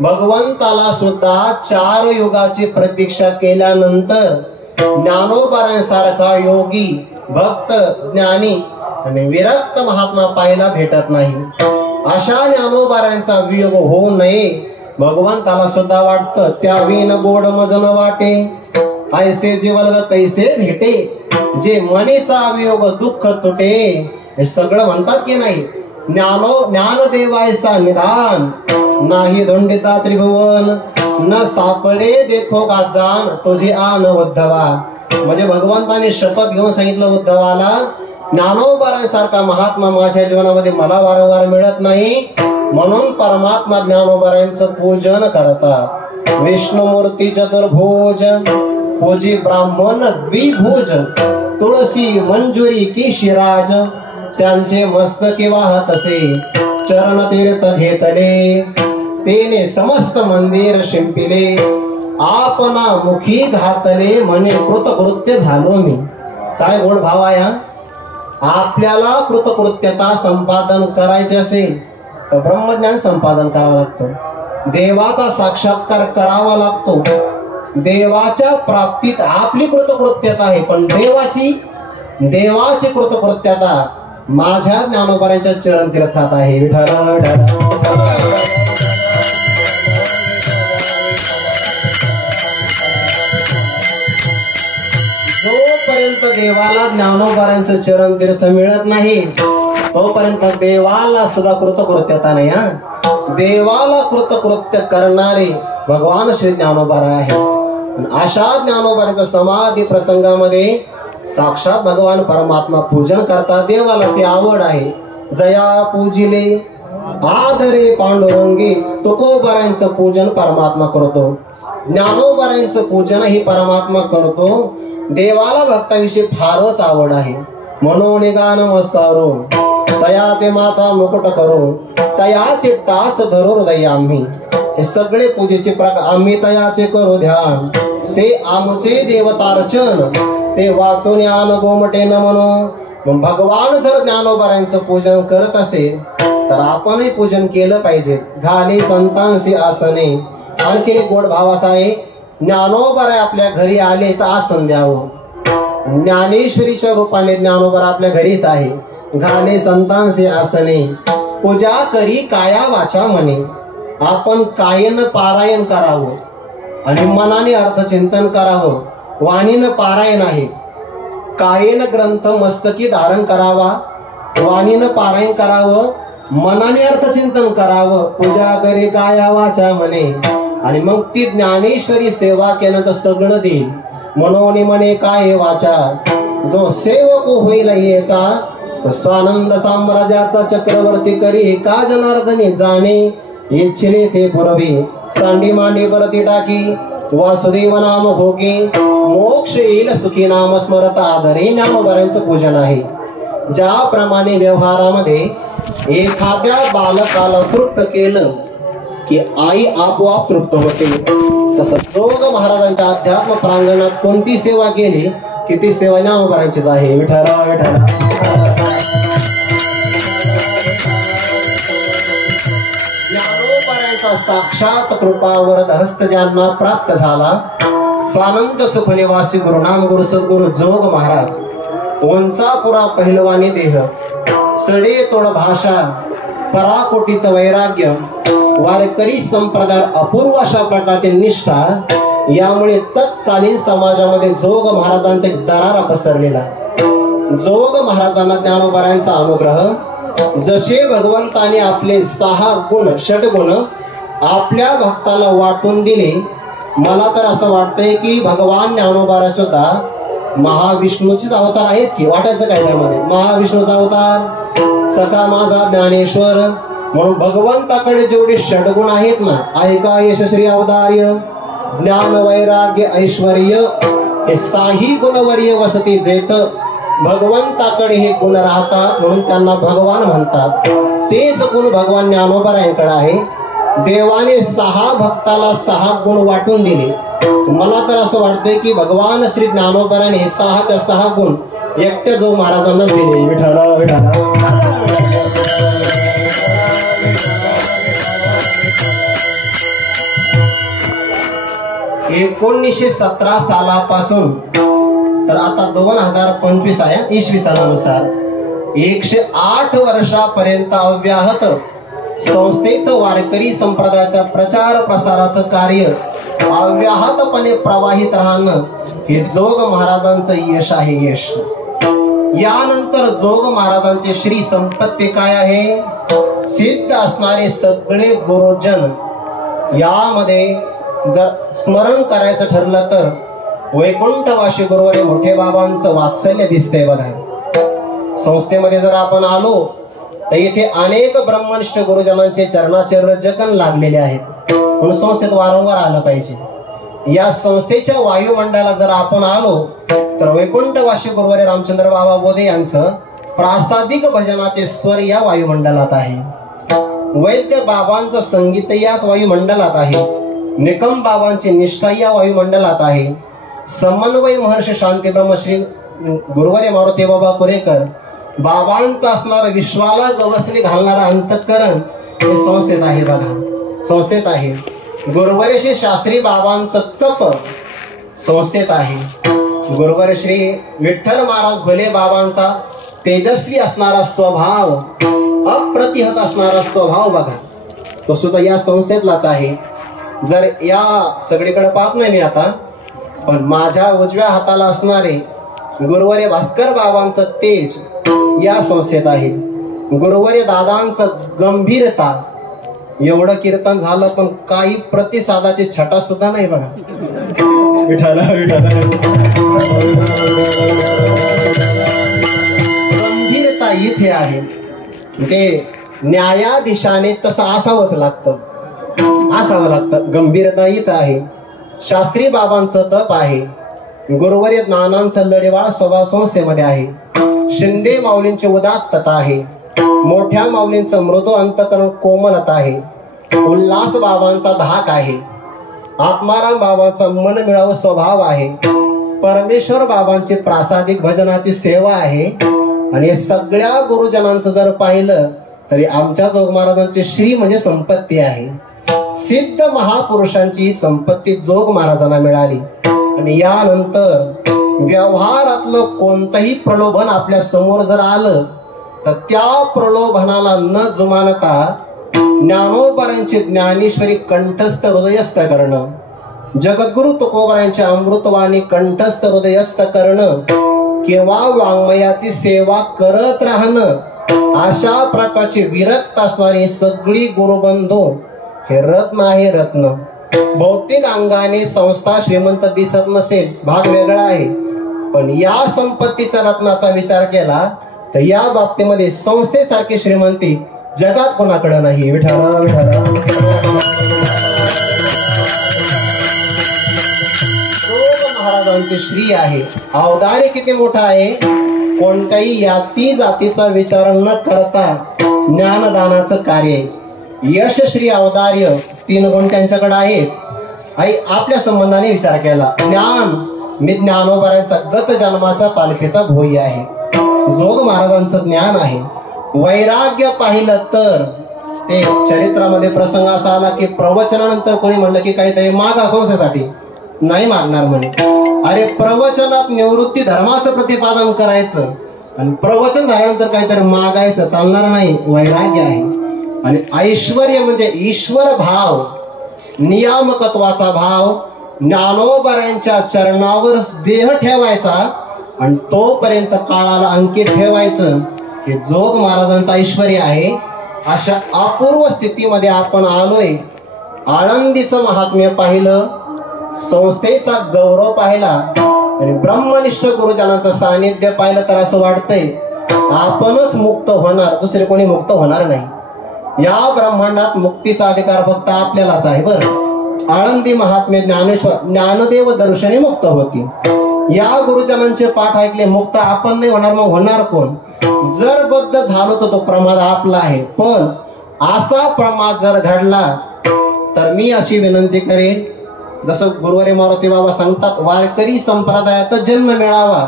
भगवंताला सुद्धा 4 युगाची प्रतीक्षा केल्यानंतर ज्ञानोबारांसारखा योगी, भक्त, ज्ञानी आणि विरक्त महात्मा पाहायला भेटत नाही. अशा ज्ञानोबारांचा वियोग होऊ नये भगवंताला सुद्धा वाटतं. त्या विण गोड मजन वाटे, ऐसे जीवन कैसे भेटे, जे मनीचा वियोग दुःख तुटे. हे सगळं म्हणतात की नाही. ज्ञानदेवायचा निधान, नाही धोंडिता त्रिभुवन, न सापडे देखो का जान, तुझे आन उद्धवा. म्हणजे भगवंताने शपथ घेऊन सांगितलं उद्धवाला, ज्ञानोबारांसारखा महात्मा माझ्या जीवनामध्ये मला वारंवार मिळत नाही. म्हणून परमात्मा ज्ञानोबारांचं पूजन करतात. विष्णुमूर्ती चतुर्भुज, पूजी ब्राह्मण द्विभुज, तुळसी मंजुरी की शिराज, त्यांचे मस्तकी वाहत असे, चरण तीर्थ घेतले, तेने समस्त मंदिर शिंपिले, आपणा मुखी घातले, म्हणे कृतकृत्य झालो मी. काय गोड भाव आहे. आपल्याला कृतकृत्यता संपादन करायचे असेल तर ब्रह्मज्ञान संपादन करावं लागतं. देवाचा साक्षात्कार करावा लागतो. देवाच्या प्राप्तीत आपली कृतकृत्यता आहे, पण देवाची कृतकृत्यता माझ्या ज्ञानोबारांच्या चरण तीर्थात आहे. विठ्ठल जोपर्यंत देवाला ज्ञानोबारांचं चरण तीर्थ मिळत नाही तोपर्यंत देवाला सुद्धा कृतकृत्यता नाही. देवाला कृतकृत्य करणारे भगवान श्री ज्ञानोबारा आहे. अशा ज्ञानोबारांच्या समाधी प्रसंगामध्ये साक्षात भगवान परमात्मा पूजन करतात. देवाला ती आवड आहे. जया पूजिले आदरे पांडुरंगी, तुकोबारांचं पूजन परमात्मा करतो. ज्ञानोबारांचं पूजन ही परमात्मा करतो. देवाला भक्ताविषयी फारच आवड आहे. म्हणून गान नमस्कारो, तया ते माता मुकुट करो, तयाचे टाच धरो हृदय आम्ही. हे सगळे पूजेचे प्रकार आम्ही तयाचे करू ध्यान. ते आमचे देवतार्चन, ते वाचून यान गोमटे न म्हणून. भगवान जर ज्ञानोबारांचं पूजन करत असेल तर आपणही पूजन केलं पाहिजे. घाले संतांशी आसने. आणखी एक गोड भाव असा आहे, ज्ञानोबारा आपल्या घरी आले तर आसन द्यावं. ज्ञानेश्वरीच्या रूपाने ज्ञानोबारा आपल्या घरीच आहे. घाले संतांचे आसने, पूजा करी काया वाचा म्हणे. आपण कायेनं पारायण करावं आणि मनाने अर्थचिंतन करावं. वाणीनं पारायण आहे. कायेनं ग्रंथ मस्तकी धारण करावा, वाणीनं पारायण करावं, मनाने अर्थचिंतन करावं. पूजा करी काया वाचा म्हणे. आणि मग ती ज्ञानेश्वरी सेवा केलं तर सगळं देईल. मनोनी म्हणे काय वाचा, जो सेवक होईल याचा, तो स्वानंद साम्राज्याचा चक्रवर्ती करी. का जनार्दनी जाणे इच्छिले ते पुरवी, सांडी मांडी परती टाकी, वासुदेव नाम भोगी, मोक्ष येईल सुखी नाम स्मरता आदरे. ज्ञानोबारांचं पूजन आहे. ज्याप्रमाणे व्यवहारामध्ये एखाद्या बालकाला तृप्त केलं की आई आपोआप तृप्त होते, तसं जोग महाराजांच्या अध्यात्म प्रांगणात कोणती सेवा केली की ती सेवा ज्ञानोबारांचीच आहे. विठ्ठल विठ्ठल. ज्ञानोबारांचा साक्षात कृपावरद हस्त ज्यांना प्राप्त झाला, स्वानंद सुख निवासी गुरुनाम गुरु सद्गुरु जोग महाराज. वंचापुरा पहिलवानी देह, सडे तोड भाषा, पराकोटीचं वैराग्य, वारकरी संप्रदाय अपूर्व अशा प्रकारची निष्ठा, यामुळे तत्कालीन समाजामध्ये जोग महाराजांचा एक दरारा पसरलेला. जोग महाराजांना ज्ञानोबारांचा अनुग्रह जसे भगवंताने आपले 6 गुण षटगुण आपल्या भक्ताला वाटून दिले, मला तर असं वाटतंय की भगवान ज्ञानोबा सुद्धा महाविष्णूचेच अवतार आहेत की. वाटायचं काय त्यामध्ये? महाविष्णूचा अवतार, सखा माझा ज्ञानेश्वर. म्हणून भगवंताकडे जेवढे षडगुण आहेत ना, ऐका यशश्री अवतार्य, ज्ञान वैराग्य ऐश्वर्य, हे 6 गुणवर्य वसती जेत. भगवंताकडे हे गुण राहतात म्हणून त्यांना भगवान म्हणतात. तेच गुण भगवान ज्ञानोबरायांकडे आहे. देवाने 6 भक्ताला 6 गुण वाटून दिले. मला तर असं वाटतंय की भगवान श्री ज्ञानोबराने 6च्या 6 गुण एकट्या जो महाराजांना दिले. विठ्ठला विठ्ठला. 1917 सालापासून तर आता 2025 आहे, इसवी सनानुसार 108 वर्षापर्यंत अव्याहत संस्थेचं वारकरी संप्रदायाच्या प्रचार प्रसाराचं कार्य अव्याहतपणे प्रवाहित राहणं हे जोग महाराजांचं यश आहे. यश. यानंतर जोग महाराजांचे श्री संपत्ती काय आहे? सिद्ध असणारे सगळे गुरुजन यामध्ये जर स्मरण करायचं ठरलं तर वैकुंठवासी गुरुवारी मोठे बाबांचं वात्सल्य दिसतंय बघा. संस्थेमध्ये जर आपण आलो तर इथे अनेक ब्रह्मनिष्ठ गुरुजनांचे चरणाचे रजकन लागलेले आहेत. म्हणून संस्थेत वारंवार आलं पाहिजे. या संस्थेच्या वायुमंडळाला जर आपण आलो तर वैकुंठवासी गुरुवारी रामचंद्र बाबा बोधे यांचं प्रासादिक भजनाचे स्वर या वायुमंडळात आहे. वैद्य बाबांचं संगीत याच वायुमंडळात आहे. निकम बाबांची निष्ठा या वायुमंडळात आहे. समन्वय महर्षी शांती ब्रह्मश्री गुरुवारी मारुती बाबा कुरेकर बाबांचा असणारा विश्वाला गवसणी घालणारा अंतःकरण हे संस्थेत आहे. बघा संस्थेत आहे. गुरुवारी शास्त्री बाबांचं तप संस्थेत आहे. गुरुवारी श्री विठ्ठल महाराज भोले बाबांचा तेजस्वी असणारा स्वभाव, अप्रतिहत असणारा स्वभाव बघा, तो सुद्धा या संस्थेतलाच आहे. जर या सगळीकडे पाहत नाही मी आता, पण माझ्या उजव्या हाताला असणारे गुरुवारी भास्कर बाबांचं तेज या संस्थेत आहे. गुरुवारी दादांचं गंभीरता. एवढं कीर्तन झालं पण काही प्रतिसादाची छटा सुद्धा नाही बघा. विठ्ठल गंभीरता इथे आहे. ते न्यायाधीशाने तसं असावंच लागतं. गंभीरता इथं आहे. शास्त्री बाबांचं तप आहे. गुरुवारी नानांचं लढेवाळ स्वभाव संस्थेमध्ये आहे. शिंदे माऊलींची उदात्तता आहे. मोठ्या माऊलींचं मृदू अंतकरण कोमलता आहे. उल्हास बाबांचा धाक आहे. आत्माराम बाबांचा मन मिळावं स्वभाव आहे. परमेश्वर बाबांची प्रासादिक भजनाची सेवा आहे. आणि सगळ्या गुरुजनांचं जर पाहिलं तरी आमच्या जोग महाराजांची श्री म्हणजे संपत्ती आहे. सिद्ध महापुरुषांची संपत्ती जोग महाराजांना मिळाली. आणि यानंतर व्यवहारातलं कोणतंही प्रलोभन आपल्या समोर जर आलं तर त्या प्रलोभनाला न जुमानता ज्ञानोबरांची ज्ञानेश्वरी कंठस्थ हृदयस्थ करणं, जगद्गुरु तुकोबरांची अमृतवाणी कंठस्थ हृदयस्थ करणं किंवा वाङ्मयाची सेवा करत राहणं, अशा प्रकारची विरक्त असणारी सगळी गुरुबंधू हे रत्न आहे. रत्न भौतिक अंगाने संस्था श्रीमंत दिसत नसेल, भाग वेगळा आहे, पण या संपत्तीचा रत्नाचा विचार केला तर या बाबतीमध्ये संस्थेसारखी श्रीमंती जगात कोणाकडे नाही. विठ्ठल महाराजांची श्री आहे. अवतारे किती मोठा आहे. कोणत्याही याती जातीचा विचार न करता ज्ञानदानाचं कार्य. यश श्री अवतार्य 3 गुण त्यांच्याकडे आहेच. आई आपल्या संबंधाने विचार केला. ज्ञान मी ज्ञानोबरांचा गत जन्माच्या पालखीचा भोई आहे. जोग महाराजांचं ज्ञान आहे. वैराग्य पाहिलं तर ते चरित्रामध्ये प्रसंग असा आला की प्रवचनानंतर कोणी म्हणलं की काहीतरी मागा संस्थेसाठी, नाही मागणार म्हणे. अरे प्रवचनात निवृत्ती धर्माचं प्रतिपादन करायचं आणि प्रवचन झाल्यानंतर काहीतरी मागायचं चालणार नाही. वैराग्य आहे. आणि ऐश्वर्य म्हणजे ईश्वर भाव, नियामकत्वाचा भाव, ज्ञानोबरांच्या चरणावर देह ठेवायचा आणि तोपर्यंत काळाला अंकित ठेवायचं. की जोग महाराजांचा ऐश्वर्य आहे अशा अपूर्व स्थितीमध्ये आपण आलोय. आळंदीचं महात्म्य पाहिलं, संस्थेचा गौरव पाहिला आणि ब्रह्मनिष्ठ गुरुजनांचं सानिध्य पाहिलं तर असं वाटतंय आपणच मुक्त होणार, दुसरे कोणी मुक्त होणार नाही. या ब्रह्मांडात मुक्तीचा अधिकार फक्त आपल्यालाच आहे. बरं, आळंदी महात्म्य ज्ञानेश्वर ज्ञानदेव दर्शनी मुक्त होती. या गुरुजनांचे पाठ ऐकले, मुक्त आपण नाही होणार, मग होणार कोण? जर बद्ध झालो तर तो प्रमाद आपला आहे. पण असा प्रमाद जर घडला तर मी अशी विनंती करेन, जसं गुरुवारी मारुती बाबा सांगतात, वारकरी संप्रदायाचा जन्म मिळावा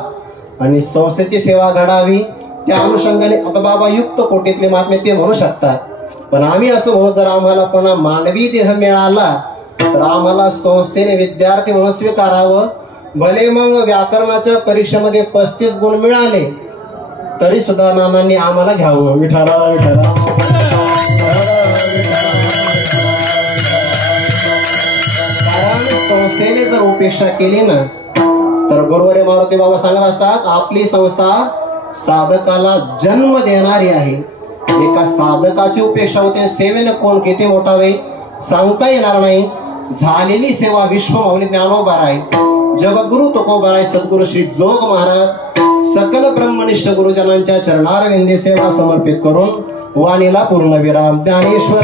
आणि संस्थेची सेवा घडावी. त्या अनुषंगाने आता बाबा युक्त कोटीतले महात्मे ते म्हणू शकतात, पण आम्ही असं म्हणू, जर आम्हाला पुन्हा मानवी देह मिळाला तर आम्हाला संस्थेने विद्यार्थी म्हणून स्वीकारावं. भले मग व्याकरणाच्या परीक्षेमध्ये 35 गुण मिळाले तरी सुद्धा नानांनी आम्हाला घ्यावं. विठाला विठाला. कारण संस्थेने जर उपेक्षा केली ना तर गुरुवारी मारुती बाबा सांगत असतात, आपली संस्था साधकाला जन्म देणारी आहे. एका साधकाची उपेक्षा होते, सेवेने कोण किती मोठा होईल सांगता येणार नाही. झालेली सेवा विश्व माऊली ज्ञानोबा आहे, जगद्गुरु तुकोबा आहे, सद्गुरु श्री जोग महाराज सकल ब्रह्मनिष्ठ गुरुजनांच्या चरणारविंदी सेवा समर्पित करून वाणीला पूर्ण विराम. ज्ञानेश्वर